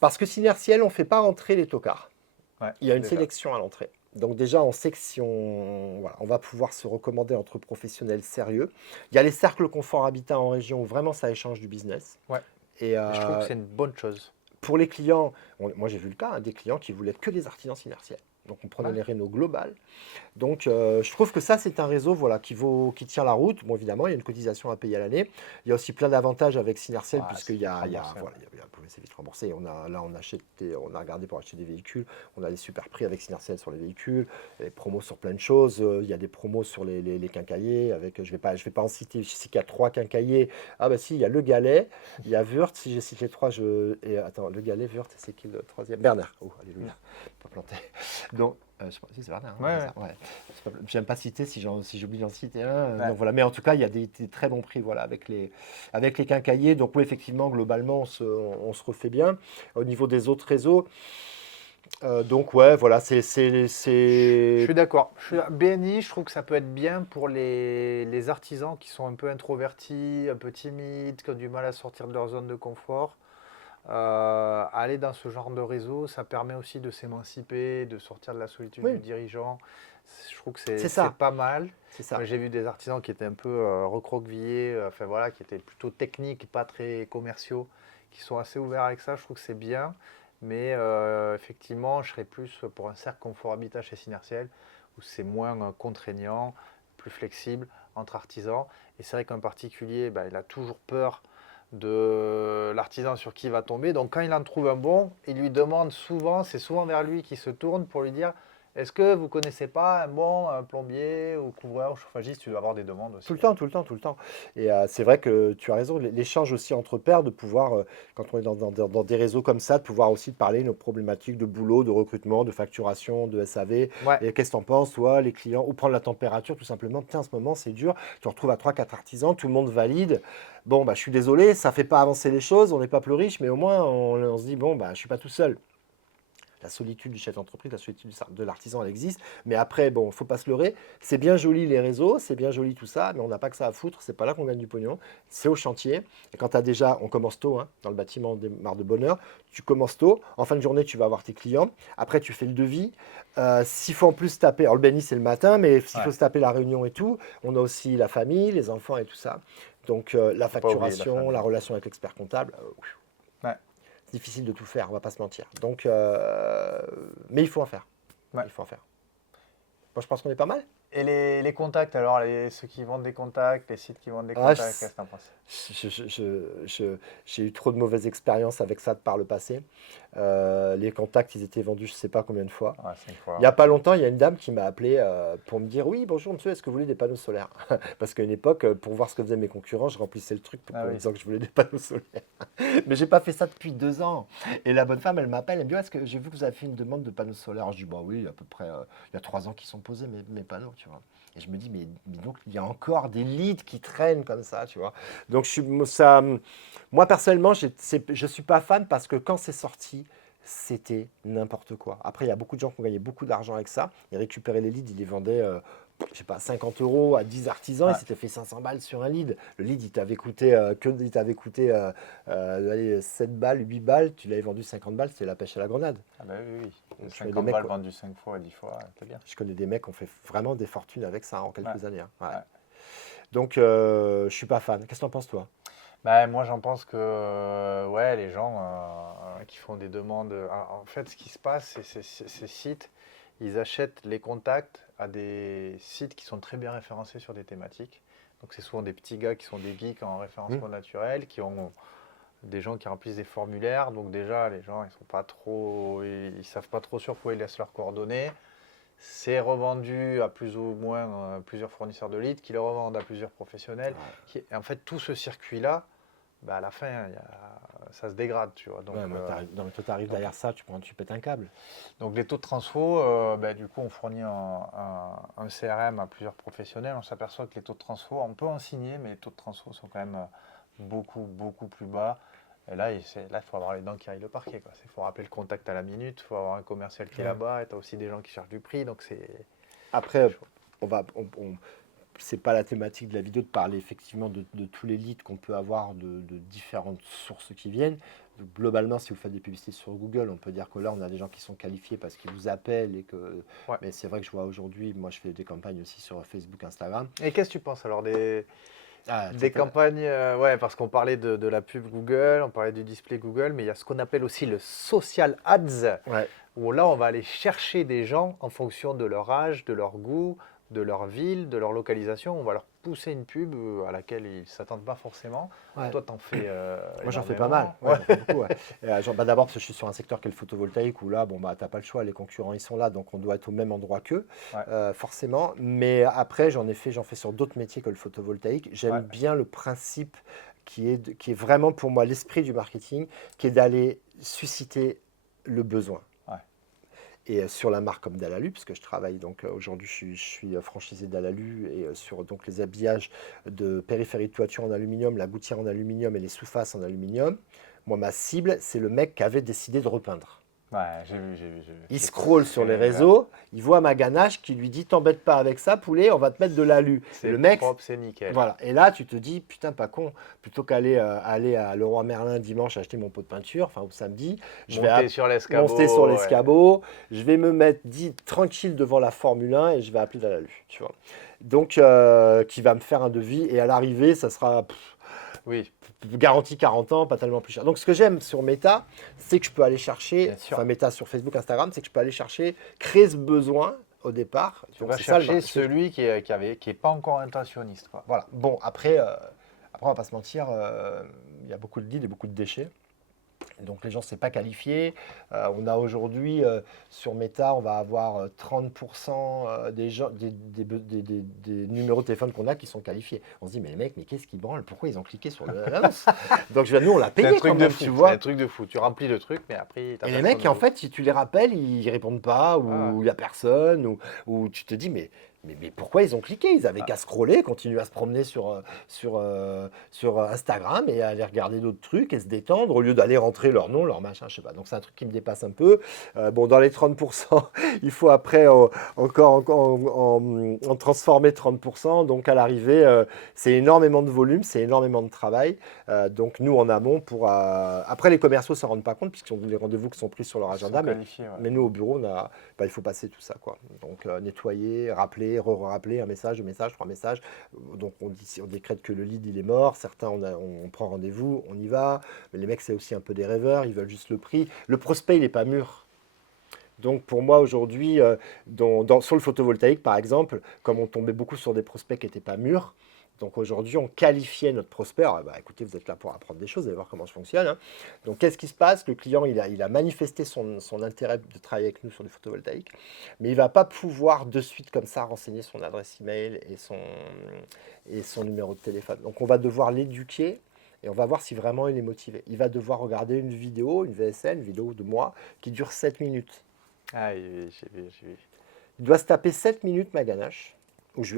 Parce que Synertiel, on ne fait pas rentrer les tocards. Ouais, il y a une sélection à l'entrée. Donc déjà, on sait que si on va pouvoir se recommander entre professionnels sérieux. Il y a les cercles confort habitat en région où vraiment ça échange du business. Ouais. Et je trouve que c'est une bonne chose. Pour les clients, moi j'ai vu le cas, des clients qui voulaient que des artisans Synertiel. Donc on prenait les rénaux globales. Donc je trouve que ça c'est un réseau qui tient la route. Bon évidemment il y a une cotisation à payer à l'année. Il y a aussi plein d'avantages avec Synertiel puisqu'il y a c'est vite remboursé. On a regardé pour acheter des véhicules. On a des super prix avec Synertiel sur les véhicules, des promos sur plein de choses. Il y a des promos sur les quincailliers. Avec je vais pas en citer. Je sais qu'il y a 3 quincailliers. Ah bah si, il y a Le Galet, il y a Wurth. Si j'ai cité 3, attends, Le Galet, Wurth, c'est qui le troisième? Bernard. Oh alléluia, pas planté. Donc, je pense que c'est Bernard. J'aime pas citer si j'oublie d'en citer un. Donc, voilà. Mais en tout cas, il y a des très bons prix avec les quincailliers. Donc oui, effectivement, globalement, on se refait bien. Au niveau des autres réseaux, donc ouais, voilà, c'est... Je suis d'accord. BNI, je trouve que ça peut être bien pour les artisans qui sont un peu introvertis, un peu timides, qui ont du mal à sortir de leur zone de confort. Aller dans ce genre de réseau, ça permet aussi de s'émanciper, de sortir de la solitude du dirigeant. Je trouve que c'est pas mal. J'ai vu des artisans qui étaient un peu recroquevillés, enfin voilà, qui étaient plutôt techniques, pas très commerciaux, qui sont assez ouverts avec ça. Je trouve que c'est bien, mais effectivement, je serais plus pour un cercle confort habitat chez Synertiel, où c'est moins contraignant, plus flexible entre artisans. Et c'est vrai qu'un particulier, il a toujours peur de l'artisan sur qui il va tomber. Donc quand il en trouve un bon, il lui demande souvent, c'est souvent vers lui qu'il se tourne pour lui dire: est-ce que vous connaissez pas un plombier ou couvreur ou chauffagiste? Tu dois avoir des demandes aussi. Tout le temps. Et c'est vrai que tu as raison, l'échange aussi entre pairs, de pouvoir, quand on est dans des réseaux comme ça, de pouvoir aussi parler de nos problématiques de boulot, de recrutement, de facturation, de SAV. Et qu'est-ce que tu en penses, toi, les clients? Ou prendre la température, tout simplement. Tiens, en ce moment, c'est dur. Tu te retrouves à 3-4 artisans, tout le monde valide. Bon, je suis désolé, ça ne fait pas avancer les choses, on n'est pas plus riche, mais au moins, on se dit, bon, je ne suis pas tout seul. La solitude du chef d'entreprise, la solitude de l'artisan, elle existe. Mais après, bon, il ne faut pas se leurrer. C'est bien joli les réseaux, c'est bien joli tout ça, mais on n'a pas que ça à foutre. C'est pas là qu'on gagne du pognon. C'est au chantier. Et quand tu as déjà, on commence tôt, dans le bâtiment, on démarre de bonne heure. Tu commences tôt. En fin de journée, tu vas avoir tes clients. Après, tu fais le devis. S'il faut en plus taper, alors le béni, c'est le matin, mais s'il faut se taper la réunion et tout, on a aussi la famille, les enfants et tout ça. Donc, la facturation, la relation avec l'expert comptable. Difficile de tout faire, on va pas se mentir. Donc, mais il faut en faire. Il faut en faire. Moi, je pense qu'on est pas mal. Et les contacts, alors, ceux qui vendent des contacts, les sites qui vendent des Ah, contacts, qu'est-ce que t'en penses? j'ai eu trop de mauvaises expériences avec ça par le passé. Les contacts, ils étaient vendus je ne sais pas combien de fois. Ouais, 5 Il fois. n'y a pas longtemps, il y a une dame qui m'a appelé pour me dire, oui, bonjour monsieur, est-ce que vous voulez des panneaux solaires? Parce qu'à une époque, pour voir ce que faisaient mes concurrents, je remplissais le truc Ah en oui. disant que je voulais des panneaux solaires. Mais j'ai pas fait ça depuis 2 ans. Et la bonne femme, elle m'appelle, elle me dit, ouais, est-ce que j'ai vu que vous avez fait une demande de panneaux solaires? Je dis, bah oui, à peu près, il y a 3 ans qu'ils sont posés mes panneaux, tu vois. Et je me dis, mais donc il y a encore des leads qui traînent comme ça, tu vois. Donc moi personnellement, je suis pas fan parce que quand c'est sorti, c'était n'importe quoi. Après, il y a beaucoup de gens qui ont gagné beaucoup d'argent avec ça. Ils récupéraient les leads, ils les vendaient, je sais pas, 50 euros à 10 artisans, ils Ouais. s'étaient fait 500 balles sur un lead. Le lead, il t'avait coûté allez, 7 balles, 8 balles, tu l'avais vendu 50 balles, c'était la pêche à la grenade. Ah bah oui, oui. Donc, je connais des 50 mecs, balles vendues 5 fois, 10 fois, c'est bien. je connais des mecs qui ont fait vraiment des fortunes avec ça en Ouais. quelques années, hein. Ouais. Ouais. Donc, je suis pas fan. Qu'est-ce que t'en penses, toi? Bah, moi, j'en pense que ouais, les gens qui font des demandes. En fait, ce qui se passe, c'est ces sites, ils achètent les contacts à des sites qui sont très bien référencés sur des thématiques. Donc, c'est souvent des petits gars qui sont des geeks en Hmm. référencement naturel, qui ont des gens qui remplissent des formulaires. Donc, déjà, les gens, ils sont pas trop, ils savent pas trop sur quoi ils laissent leurs coordonnées. C'est revendu à plus ou moins plusieurs fournisseurs de leads qui le revendent à plusieurs professionnels. Et en fait, tout ce circuit-là, bah, à la fin, ça se dégrade, tu vois. Ouais, mais non, mais toi, t'arrives donc- derrière ça, tu pètes un câble. donc les taux de transfo, bah, du coup, on fournit un CRM à plusieurs professionnels. On s'aperçoit que les taux de transfo, on peut en signer, mais les taux de transfo sont quand même beaucoup, beaucoup plus bas. Et là, il faut avoir les dents qui aillent le parquet, quoi. Il faut rappeler le contact à la minute, il faut avoir un commercial qui est Ouais. là-bas, et tu as aussi des gens qui cherchent du prix, donc c'est Après, chaud. c'est pas la thématique de la vidéo de parler effectivement de tous les leads qu'on peut avoir de différentes sources qui viennent. Donc, globalement, si vous faites des publicités sur Google, on peut dire que là, on a des gens qui sont qualifiés parce qu'ils vous appellent et que. Ouais. Mais c'est vrai que je vois aujourd'hui, moi, je fais des campagnes aussi sur Facebook, Instagram. Et qu'est-ce que tu penses alors des Ah, campagnes, ouais, parce qu'on parlait de la pub Google, on parlait du display Google, mais il y a ce qu'on appelle aussi le social ads, ouais. où là, on va aller chercher des gens en fonction de leur âge, de leur goût, de leur ville, de leur localisation. On va leur pousser une pub à laquelle ils ne s'attendent pas forcément. Ouais. Toi, t'en fais Moi, j'en fais pas mal. énormément. Ouais, j'en fais beaucoup. Ouais. Bah, d'abord, parce que je suis sur un secteur qui est le photovoltaïque où là, bon, bah, t'as pas le choix. Les concurrents, ils sont là. Donc, on doit être au même endroit qu'eux, Ouais. forcément. Mais après, j'en fais sur d'autres métiers que le photovoltaïque. J'aime Ouais. bien le principe qui est vraiment pour moi l'esprit du marketing, qui est d'aller susciter le besoin. Ouais. Et sur la marque comme Dalalu, parce que je travaille donc aujourd'hui, je suis franchisé Dalalu et sur donc les habillages de périphérie de toiture en aluminium, la gouttière en aluminium et les sous-faces en aluminium. Moi, ma cible, c'est le mec qui avait décidé de repeindre. Ouais, j'ai vu. Il scrolle sur les réseaux, il voit ma ganache qui lui dit t'embête pas avec ça, poulet, on va te mettre de l'alu. Et C'est le mec, propre, c'est nickel. voilà. Et là, tu te dis putain, pas con. Plutôt qu'aller aller à Leroy Merlin dimanche acheter mon pot de peinture, enfin ou samedi, je vais Monter sur l'escabeau. monter sur ouais. l'escabeau, je vais me mettre dit tranquille devant la Formule 1 et je vais appeler Dalalu, tu vois. Donc, qui va me faire un devis et à l'arrivée, ça sera Oui, garantie 40 ans, pas tellement plus cher. Donc, ce que j'aime sur Meta, c'est que je peux aller chercher, Bien sûr. enfin Meta sur Facebook, Instagram, c'est que je peux aller chercher, créer ce besoin au départ. tu Donc, vas c'est ça, le chercher marketing. celui qui est pas encore intentionniste, quoi. Voilà. Bon, après, on va pas se mentir, il y a beaucoup de leads et beaucoup de déchets. Donc les gens ne sont pas qualifiés. On a aujourd'hui sur Meta, on va avoir 30% des, gens, des numéros de téléphone qu'on a qui sont qualifiés. On se dit, mais les mecs, mais qu'est-ce qu'ils branlent? Pourquoi ils ont cliqué sur l'annonce? Donc nous, on l'a C'est payé un quand truc de même, fou. tu C'est vois. un truc de fou. Tu remplis le truc, mais après, t'as Et les personne mecs, en au bout. fait, si tu les rappelles, ils répondent pas, ou Ah. il n'y a personne, ou tu te dis, mais pourquoi ils ont cliqué? Ils avaient qu'à scroller, continuer à se promener sur Instagram et aller regarder d'autres trucs et se détendre au lieu d'aller rentrer leur nom, leur machin, je sais pas. Donc c'est un truc qui me dépasse un peu. Bon, dans les 30%, il faut après encore en transformer 30%. Donc à l'arrivée, c'est énormément de volume, c'est énormément de travail. Donc nous, en amont, après les commerciaux ne s'en rendent pas compte puisqu'ils ont les rendez-vous qui sont pris sur leur Ils sont agenda. qualifiés, ouais. Mais nous, au bureau, il faut passer tout ça, quoi. Donc, nettoyer, rappeler, rappeler un message, 3 messages. Donc, on décrète que le lead, il est mort. Certains, on prend rendez-vous, on y va. Mais les mecs, c'est aussi un peu des rêveurs. Ils veulent juste le prix. Le prospect, il n'est pas mûr. Donc pour moi aujourd'hui, sur le photovoltaïque par exemple, comme on tombait beaucoup sur des prospects qui n'étaient pas mûrs, donc aujourd'hui on qualifiait notre prospect. Alors, bah, écoutez, vous êtes là pour apprendre des choses, vous allez voir comment ça fonctionne, hein. Donc qu'est-ce qui se passe? Le client il a manifesté son intérêt de travailler avec nous sur du photovoltaïque, mais il ne va pas pouvoir de suite comme ça renseigner son adresse email et son numéro de téléphone. Donc on va devoir l'éduquer. Et on va voir si vraiment il est motivé. Il va devoir regarder une vidéo, une VSN, une vidéo de moi, qui dure 7 minutes. Ah oui, oui, j'ai vu. Il doit se taper 7 minutes ma ganache.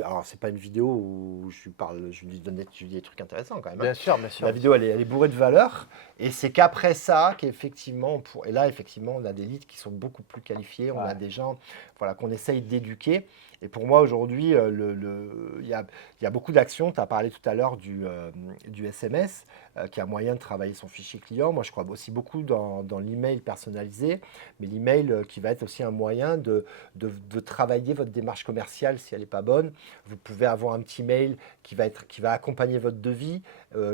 Alors, c'est pas une vidéo où je lui parle, je lui dis des trucs intéressants quand même, hein. Bien sûr, bien sûr. La vidéo, elle est bourrée de valeur. Et c'est qu'après ça, qu'effectivement, et là, effectivement, on a des leads qui sont beaucoup plus qualifiés. On a Ouais. des gens voilà, qu'on essaye d'éduquer. Et pour moi, aujourd'hui, il y a beaucoup d'actions. Tu as parlé tout à l'heure du SMS, qui a moyen de travailler son fichier client. Moi, je crois aussi beaucoup dans l'email personnalisé, mais l'email qui va être aussi un moyen de travailler votre démarche commerciale si elle n'est pas bonne. Vous pouvez avoir un petit mail qui va accompagner votre devis,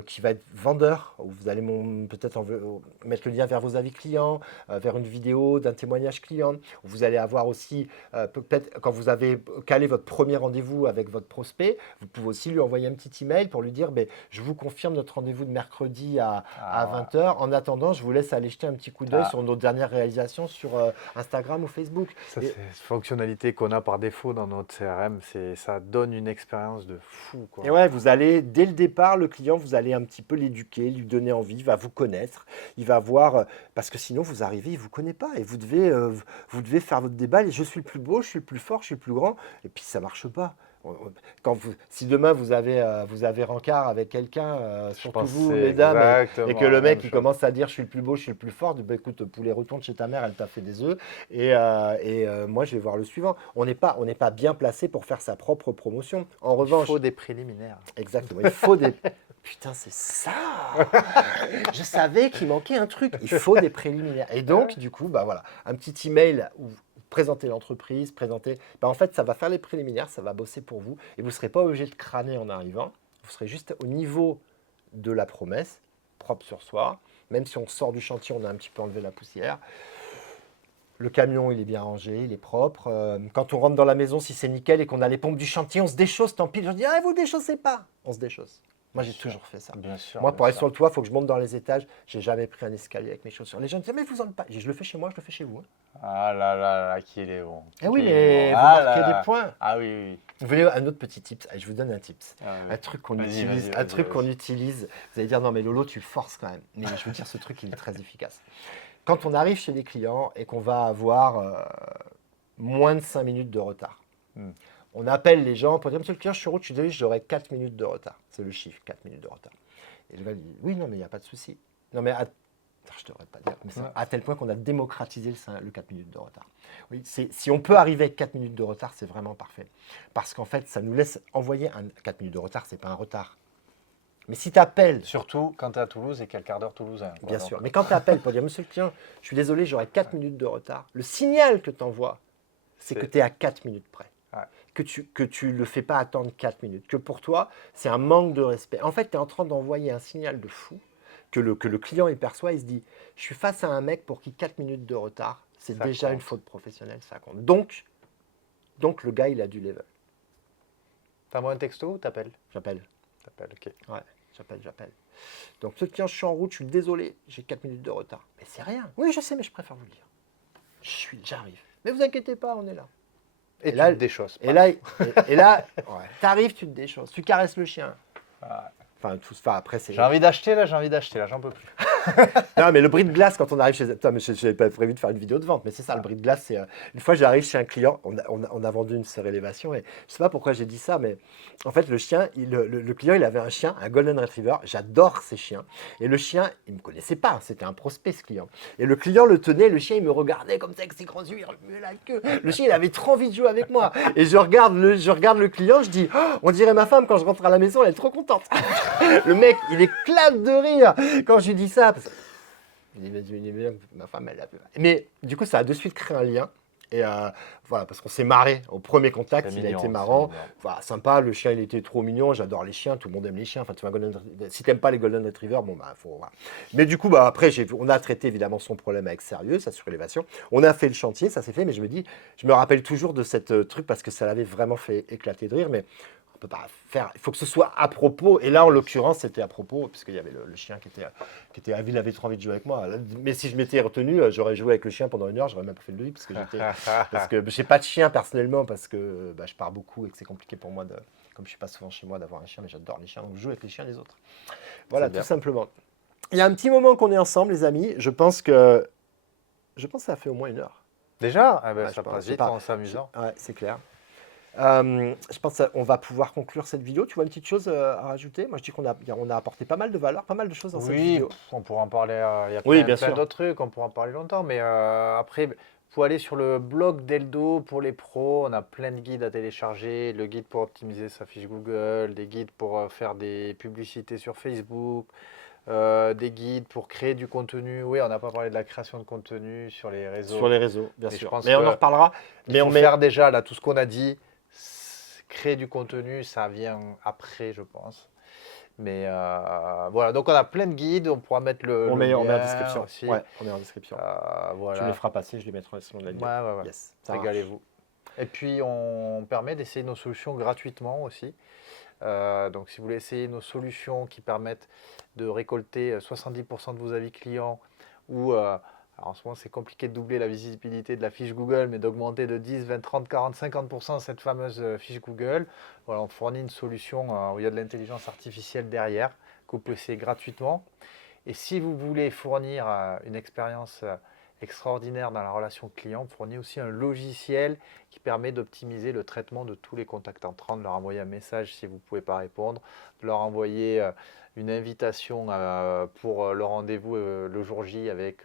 qui va être vendeur, où vous allez peut-être mettre le lien vers vos avis clients, vers une vidéo d'un témoignage client. Vous allez avoir aussi, peut-être quand vous avez calé votre premier rendez-vous avec votre prospect, vous pouvez aussi lui envoyer un petit email pour lui dire je vous confirme notre rendez-vous de mercredi à 20h. En attendant, je vous laisse aller jeter un petit coup d'œil sur nos dernières réalisations sur Instagram ou Facebook. Ça, c'est une fonctionnalité qu'on a par défaut dans notre CRM. Ça donne une expérience de fou, quoi. Et ouais, vous allez, dès le départ, le client, vous allez un petit peu l'éduquer, lui donner envie, il va vous connaître, il va voir, parce que sinon vous arrivez, il ne vous connaît pas, et vous devez faire votre débat, je suis le plus beau, je suis le plus fort, je suis le plus grand, et puis ça ne marche pas. Si demain vous avez rencard avec quelqu'un, surtout vous, mesdames, et que le mec il commence à dire je suis le plus beau, je suis le plus fort, écoute, poulet, retourne chez ta mère, elle t'a fait des œufs, et moi je vais voir le suivant. On n'est pas bien placé pour faire sa propre promotion. En revanche, il faut des préliminaires. Exactement, il faut des. Putain, c'est ça! Je savais qu'il manquait un truc. Il faut des préliminaires. Et donc, du coup, bah voilà, un petit email où présenter l'entreprise, en fait, ça va faire les préliminaires, ça va bosser pour vous, et vous ne serez pas obligé de crâner en arrivant. Vous serez juste au niveau de la promesse, propre sur soi. Même si on sort du chantier, on a un petit peu enlevé la poussière. Le camion, il est bien rangé, il est propre. Quand on rentre dans la maison, si c'est nickel et qu'on a les pompes du chantier, on se déchausse, tant pis. Je dis, vous déchaussez pas. On se déchausse. Moi, j'ai toujours fait ça. Bien sûr. Moi, pour aller sur le toit, il faut que je monte dans les étages. J'ai jamais pris un escalier avec mes chaussures. Les gens disent, mais vous en pas. Je le fais chez moi, je le fais chez vous, hein. Ah là là là, qu'il est bon. Eh oui, mais vous marquez des points. Ah oui, oui. Vous voulez un autre petit tips? Je vous donne un tips. Ah, oui. Un truc qu'on Vas-y, utilise. vas-y, Un truc vas-y. qu'on utilise. Vous allez dire, non, mais Lolo, tu forces quand même. Mais je veux dire, ce truc, il est très efficace. Quand on arrive chez des clients et qu'on va avoir moins de 5 minutes de retard, on appelle les gens pour dire, monsieur le client, je suis sur route, je suis désolé, j'aurai 4 minutes de retard. C'est le chiffre, 4 minutes de retard. Et le gars dit, oui, non, mais il n'y a pas de souci. Non, mais je ne devrais pas dire, mais c'est à tel point qu'on a démocratisé le 4 minutes de retard. Oui, si on peut arriver avec 4 minutes de retard, c'est vraiment parfait. Parce qu'en fait, ça nous laisse envoyer 4 minutes de retard, ce n'est pas un retard. Mais si tu appelles. Surtout quand tu es à Toulouse et qu'il y a le quart d'heure toulousain. Bien sûr. Mais quand tu appelles pour dire, monsieur le client, je suis désolé, j'aurai 4 minutes de retard, le signal que tu envoies, c'est que tu es à 4 minutes près. Ouais. Que tu ne le fais pas attendre 4 minutes. Que pour toi, c'est un manque de respect. En fait, tu es en train d'envoyer un signal de fou que le client il perçoit. Il se dit, je suis face à un mec pour qui 4 minutes de retard, c'est déjà une faute professionnelle, ça compte. Donc, le gars, il a du level. T'envoies un texto ou t'appelles? J'appelle. T'appelles, ok. Ouais, j'appelle. Donc, ce client, je suis en route, je suis désolé, j'ai 4 minutes de retard. Mais c'est rien. Oui, je sais, mais je préfère vous le dire. J'arrive. Mais vous inquiétez pas, on est là. Et là, tu te déchausses. Et là, ouais, t'arrives, tu te déchausses, tu caresses le chien. Ouais. Après, c'est. J'ai envie d'acheter là, j'en peux plus. Non, mais le bris de glace, quand on arrive chez. Attends, mais je n'avais pas prévu de faire une vidéo de vente, mais c'est ça, le bris de glace. C'est une fois, j'arrive chez un client, on a vendu une surélévation, et je ne sais pas pourquoi j'ai dit ça, mais en fait, le chien, le client, il avait un chien, un Golden Retriever. J'adore ces chiens. Et le chien, il ne me connaissait pas, c'était un prospect, ce client. Et le client le tenait, le chien, il me regardait comme ça, avec ses grands yeux, il remuait la queue. Le chien, il avait trop envie de jouer avec moi. Et je regarde le client, je dis, oh, on dirait ma femme, quand je rentre à la maison, elle est trop contente. Le mec, il éclate de rire quand je lui dis ça. Ma femme, elle a vu. Mais du coup, ça a de suite créé un lien. Et voilà, parce qu'on s'est marré au premier contact, C'est il mignon, a été c'est marrant. mignon. Voilà, sympa, le chien il était trop mignon, j'adore les chiens, tout le monde aime les chiens. Enfin, tu vois, si t'aimes pas les Golden Retriever, bon bah faut. Voilà. Mais du coup, bah après, on a traité évidemment son problème avec sérieux, sa surélévation. On a fait le chantier, ça s'est fait, mais je me rappelle toujours de cette truc parce que ça l'avait vraiment fait éclater de rire. Mais on peut pas faire. Il faut que ce soit à propos. Et là, en l'occurrence, c'était à propos, puisqu'il y avait le chien il avait trop envie de jouer avec moi. Mais si je m'étais retenu, j'aurais joué avec le chien pendant 1 heure, j'aurais même pas fait le devis, parce que j'ai pas de chien personnellement, parce que bah, je pars beaucoup et que c'est compliqué pour moi comme je suis pas souvent chez moi, d'avoir un chien, mais j'adore les chiens, donc je joue avec les chiens des autres. Voilà, tout simplement. Il y a un petit moment qu'on est ensemble, les amis. Je pense que ça a fait au moins 1 heure. Déjà, ah ben, Ouais, ça passe je sais vite pas. en s'amusant. Ouais, c'est clair. Je pense qu'on va pouvoir conclure cette vidéo. Tu vois une petite chose à rajouter? Moi, je dis on a apporté pas mal de valeur, pas mal de choses dans cette Oui, vidéo. on pourra en parler, il y a Oui, plein, bien plein sûr. d'autres trucs, on pourra en parler longtemps, mais après, il faut aller sur le blog d'Eldo pour les pros, on a plein de guides à télécharger, le guide pour optimiser sa fiche Google, des guides pour faire des publicités sur Facebook, des guides pour créer du contenu. Oui, on n'a pas parlé de la création de contenu sur les réseaux. Sur les réseaux, bien Mais je sûr. pense Mais on en que reparlera. il Mais faut on met. faire déjà là tout ce qu'on a dit, créer du contenu, ça vient après, je pense. Mais voilà, donc on a plein de guides, on pourra mettre le On met en lien description. aussi. Ouais, on met en description. Tu me Voilà, les feras passer, je les mettrai sur la vidéo. ouais. Yes, ça marche. Régalez-vous. Et puis on permet d'essayer nos solutions gratuitement aussi. Donc si vous voulez essayer nos solutions qui permettent de récolter 70% de vos avis clients ou alors en ce moment c'est compliqué de doubler la visibilité de la fiche Google, mais d'augmenter de 10, 20, 30, 40, 50% cette fameuse fiche Google. Voilà, on fournit une solution où il y a de l'intelligence artificielle derrière, que vous pouvez essayer gratuitement. Et si vous voulez fournir une expérience extraordinaire dans la relation client, on fournit aussi un logiciel qui permet d'optimiser le traitement de tous les contacts entrants, de leur envoyer un message si vous ne pouvez pas répondre, de leur envoyer une invitation pour le rendez-vous le jour J avec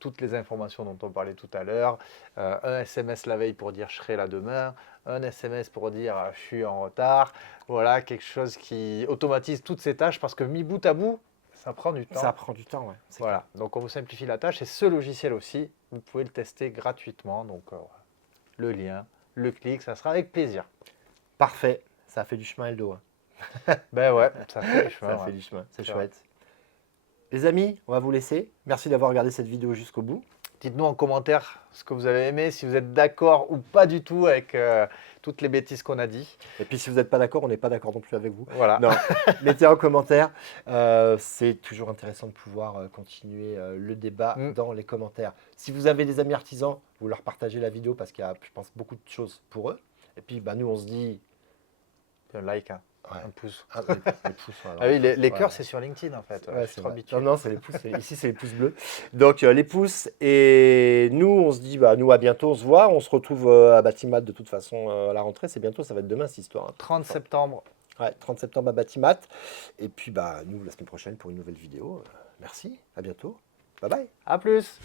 toutes les informations dont on parlait tout à l'heure, un SMS la veille pour dire je serai là demain, un SMS pour dire je suis en retard. Voilà, quelque chose qui automatise toutes ces tâches parce que mis bout à bout, ça prend du temps. Ça prend du temps, ouais. Voilà, donc on vous simplifie la tâche et ce logiciel aussi, vous pouvez le tester gratuitement. Donc le lien, le clic, ça sera avec plaisir. Parfait. Ça a fait du chemin, Eldo. Ben ouais, ça fait du chemin. Ça fait du chemin, c'est chouette. Les amis, on va vous laisser. Merci d'avoir regardé cette vidéo jusqu'au bout. Dites-nous en commentaire ce que vous avez aimé, si vous êtes d'accord ou pas du tout avec toutes les bêtises qu'on a dit. Et puis si vous n'êtes pas d'accord, on n'est pas d'accord non plus avec vous. Voilà. Non, mettez en commentaire. C'est toujours intéressant de pouvoir continuer le débat dans les commentaires. Si vous avez des amis artisans, vous leur partagez la vidéo parce qu'il y a, je pense, beaucoup de choses pour eux. Et puis nous, on se dit... Un like, hein. Ouais. Un pouce. Les pouces, alors. Ah oui, les cœurs, c'est sur LinkedIn en fait. Ouais, je suis trop habitué. Non, c'est les pouces. Ici, c'est les pouces bleus. Donc, les pouces. Et nous, on se dit, nous, à bientôt. On se voit. On se retrouve à Batimat de toute façon à la rentrée. C'est bientôt. Ça va être demain, cette histoire. Hein. 30 septembre. Ouais, 30 septembre à Batimat. Et puis, nous, la semaine prochaine pour une nouvelle vidéo. Merci. À bientôt. Bye bye. À plus.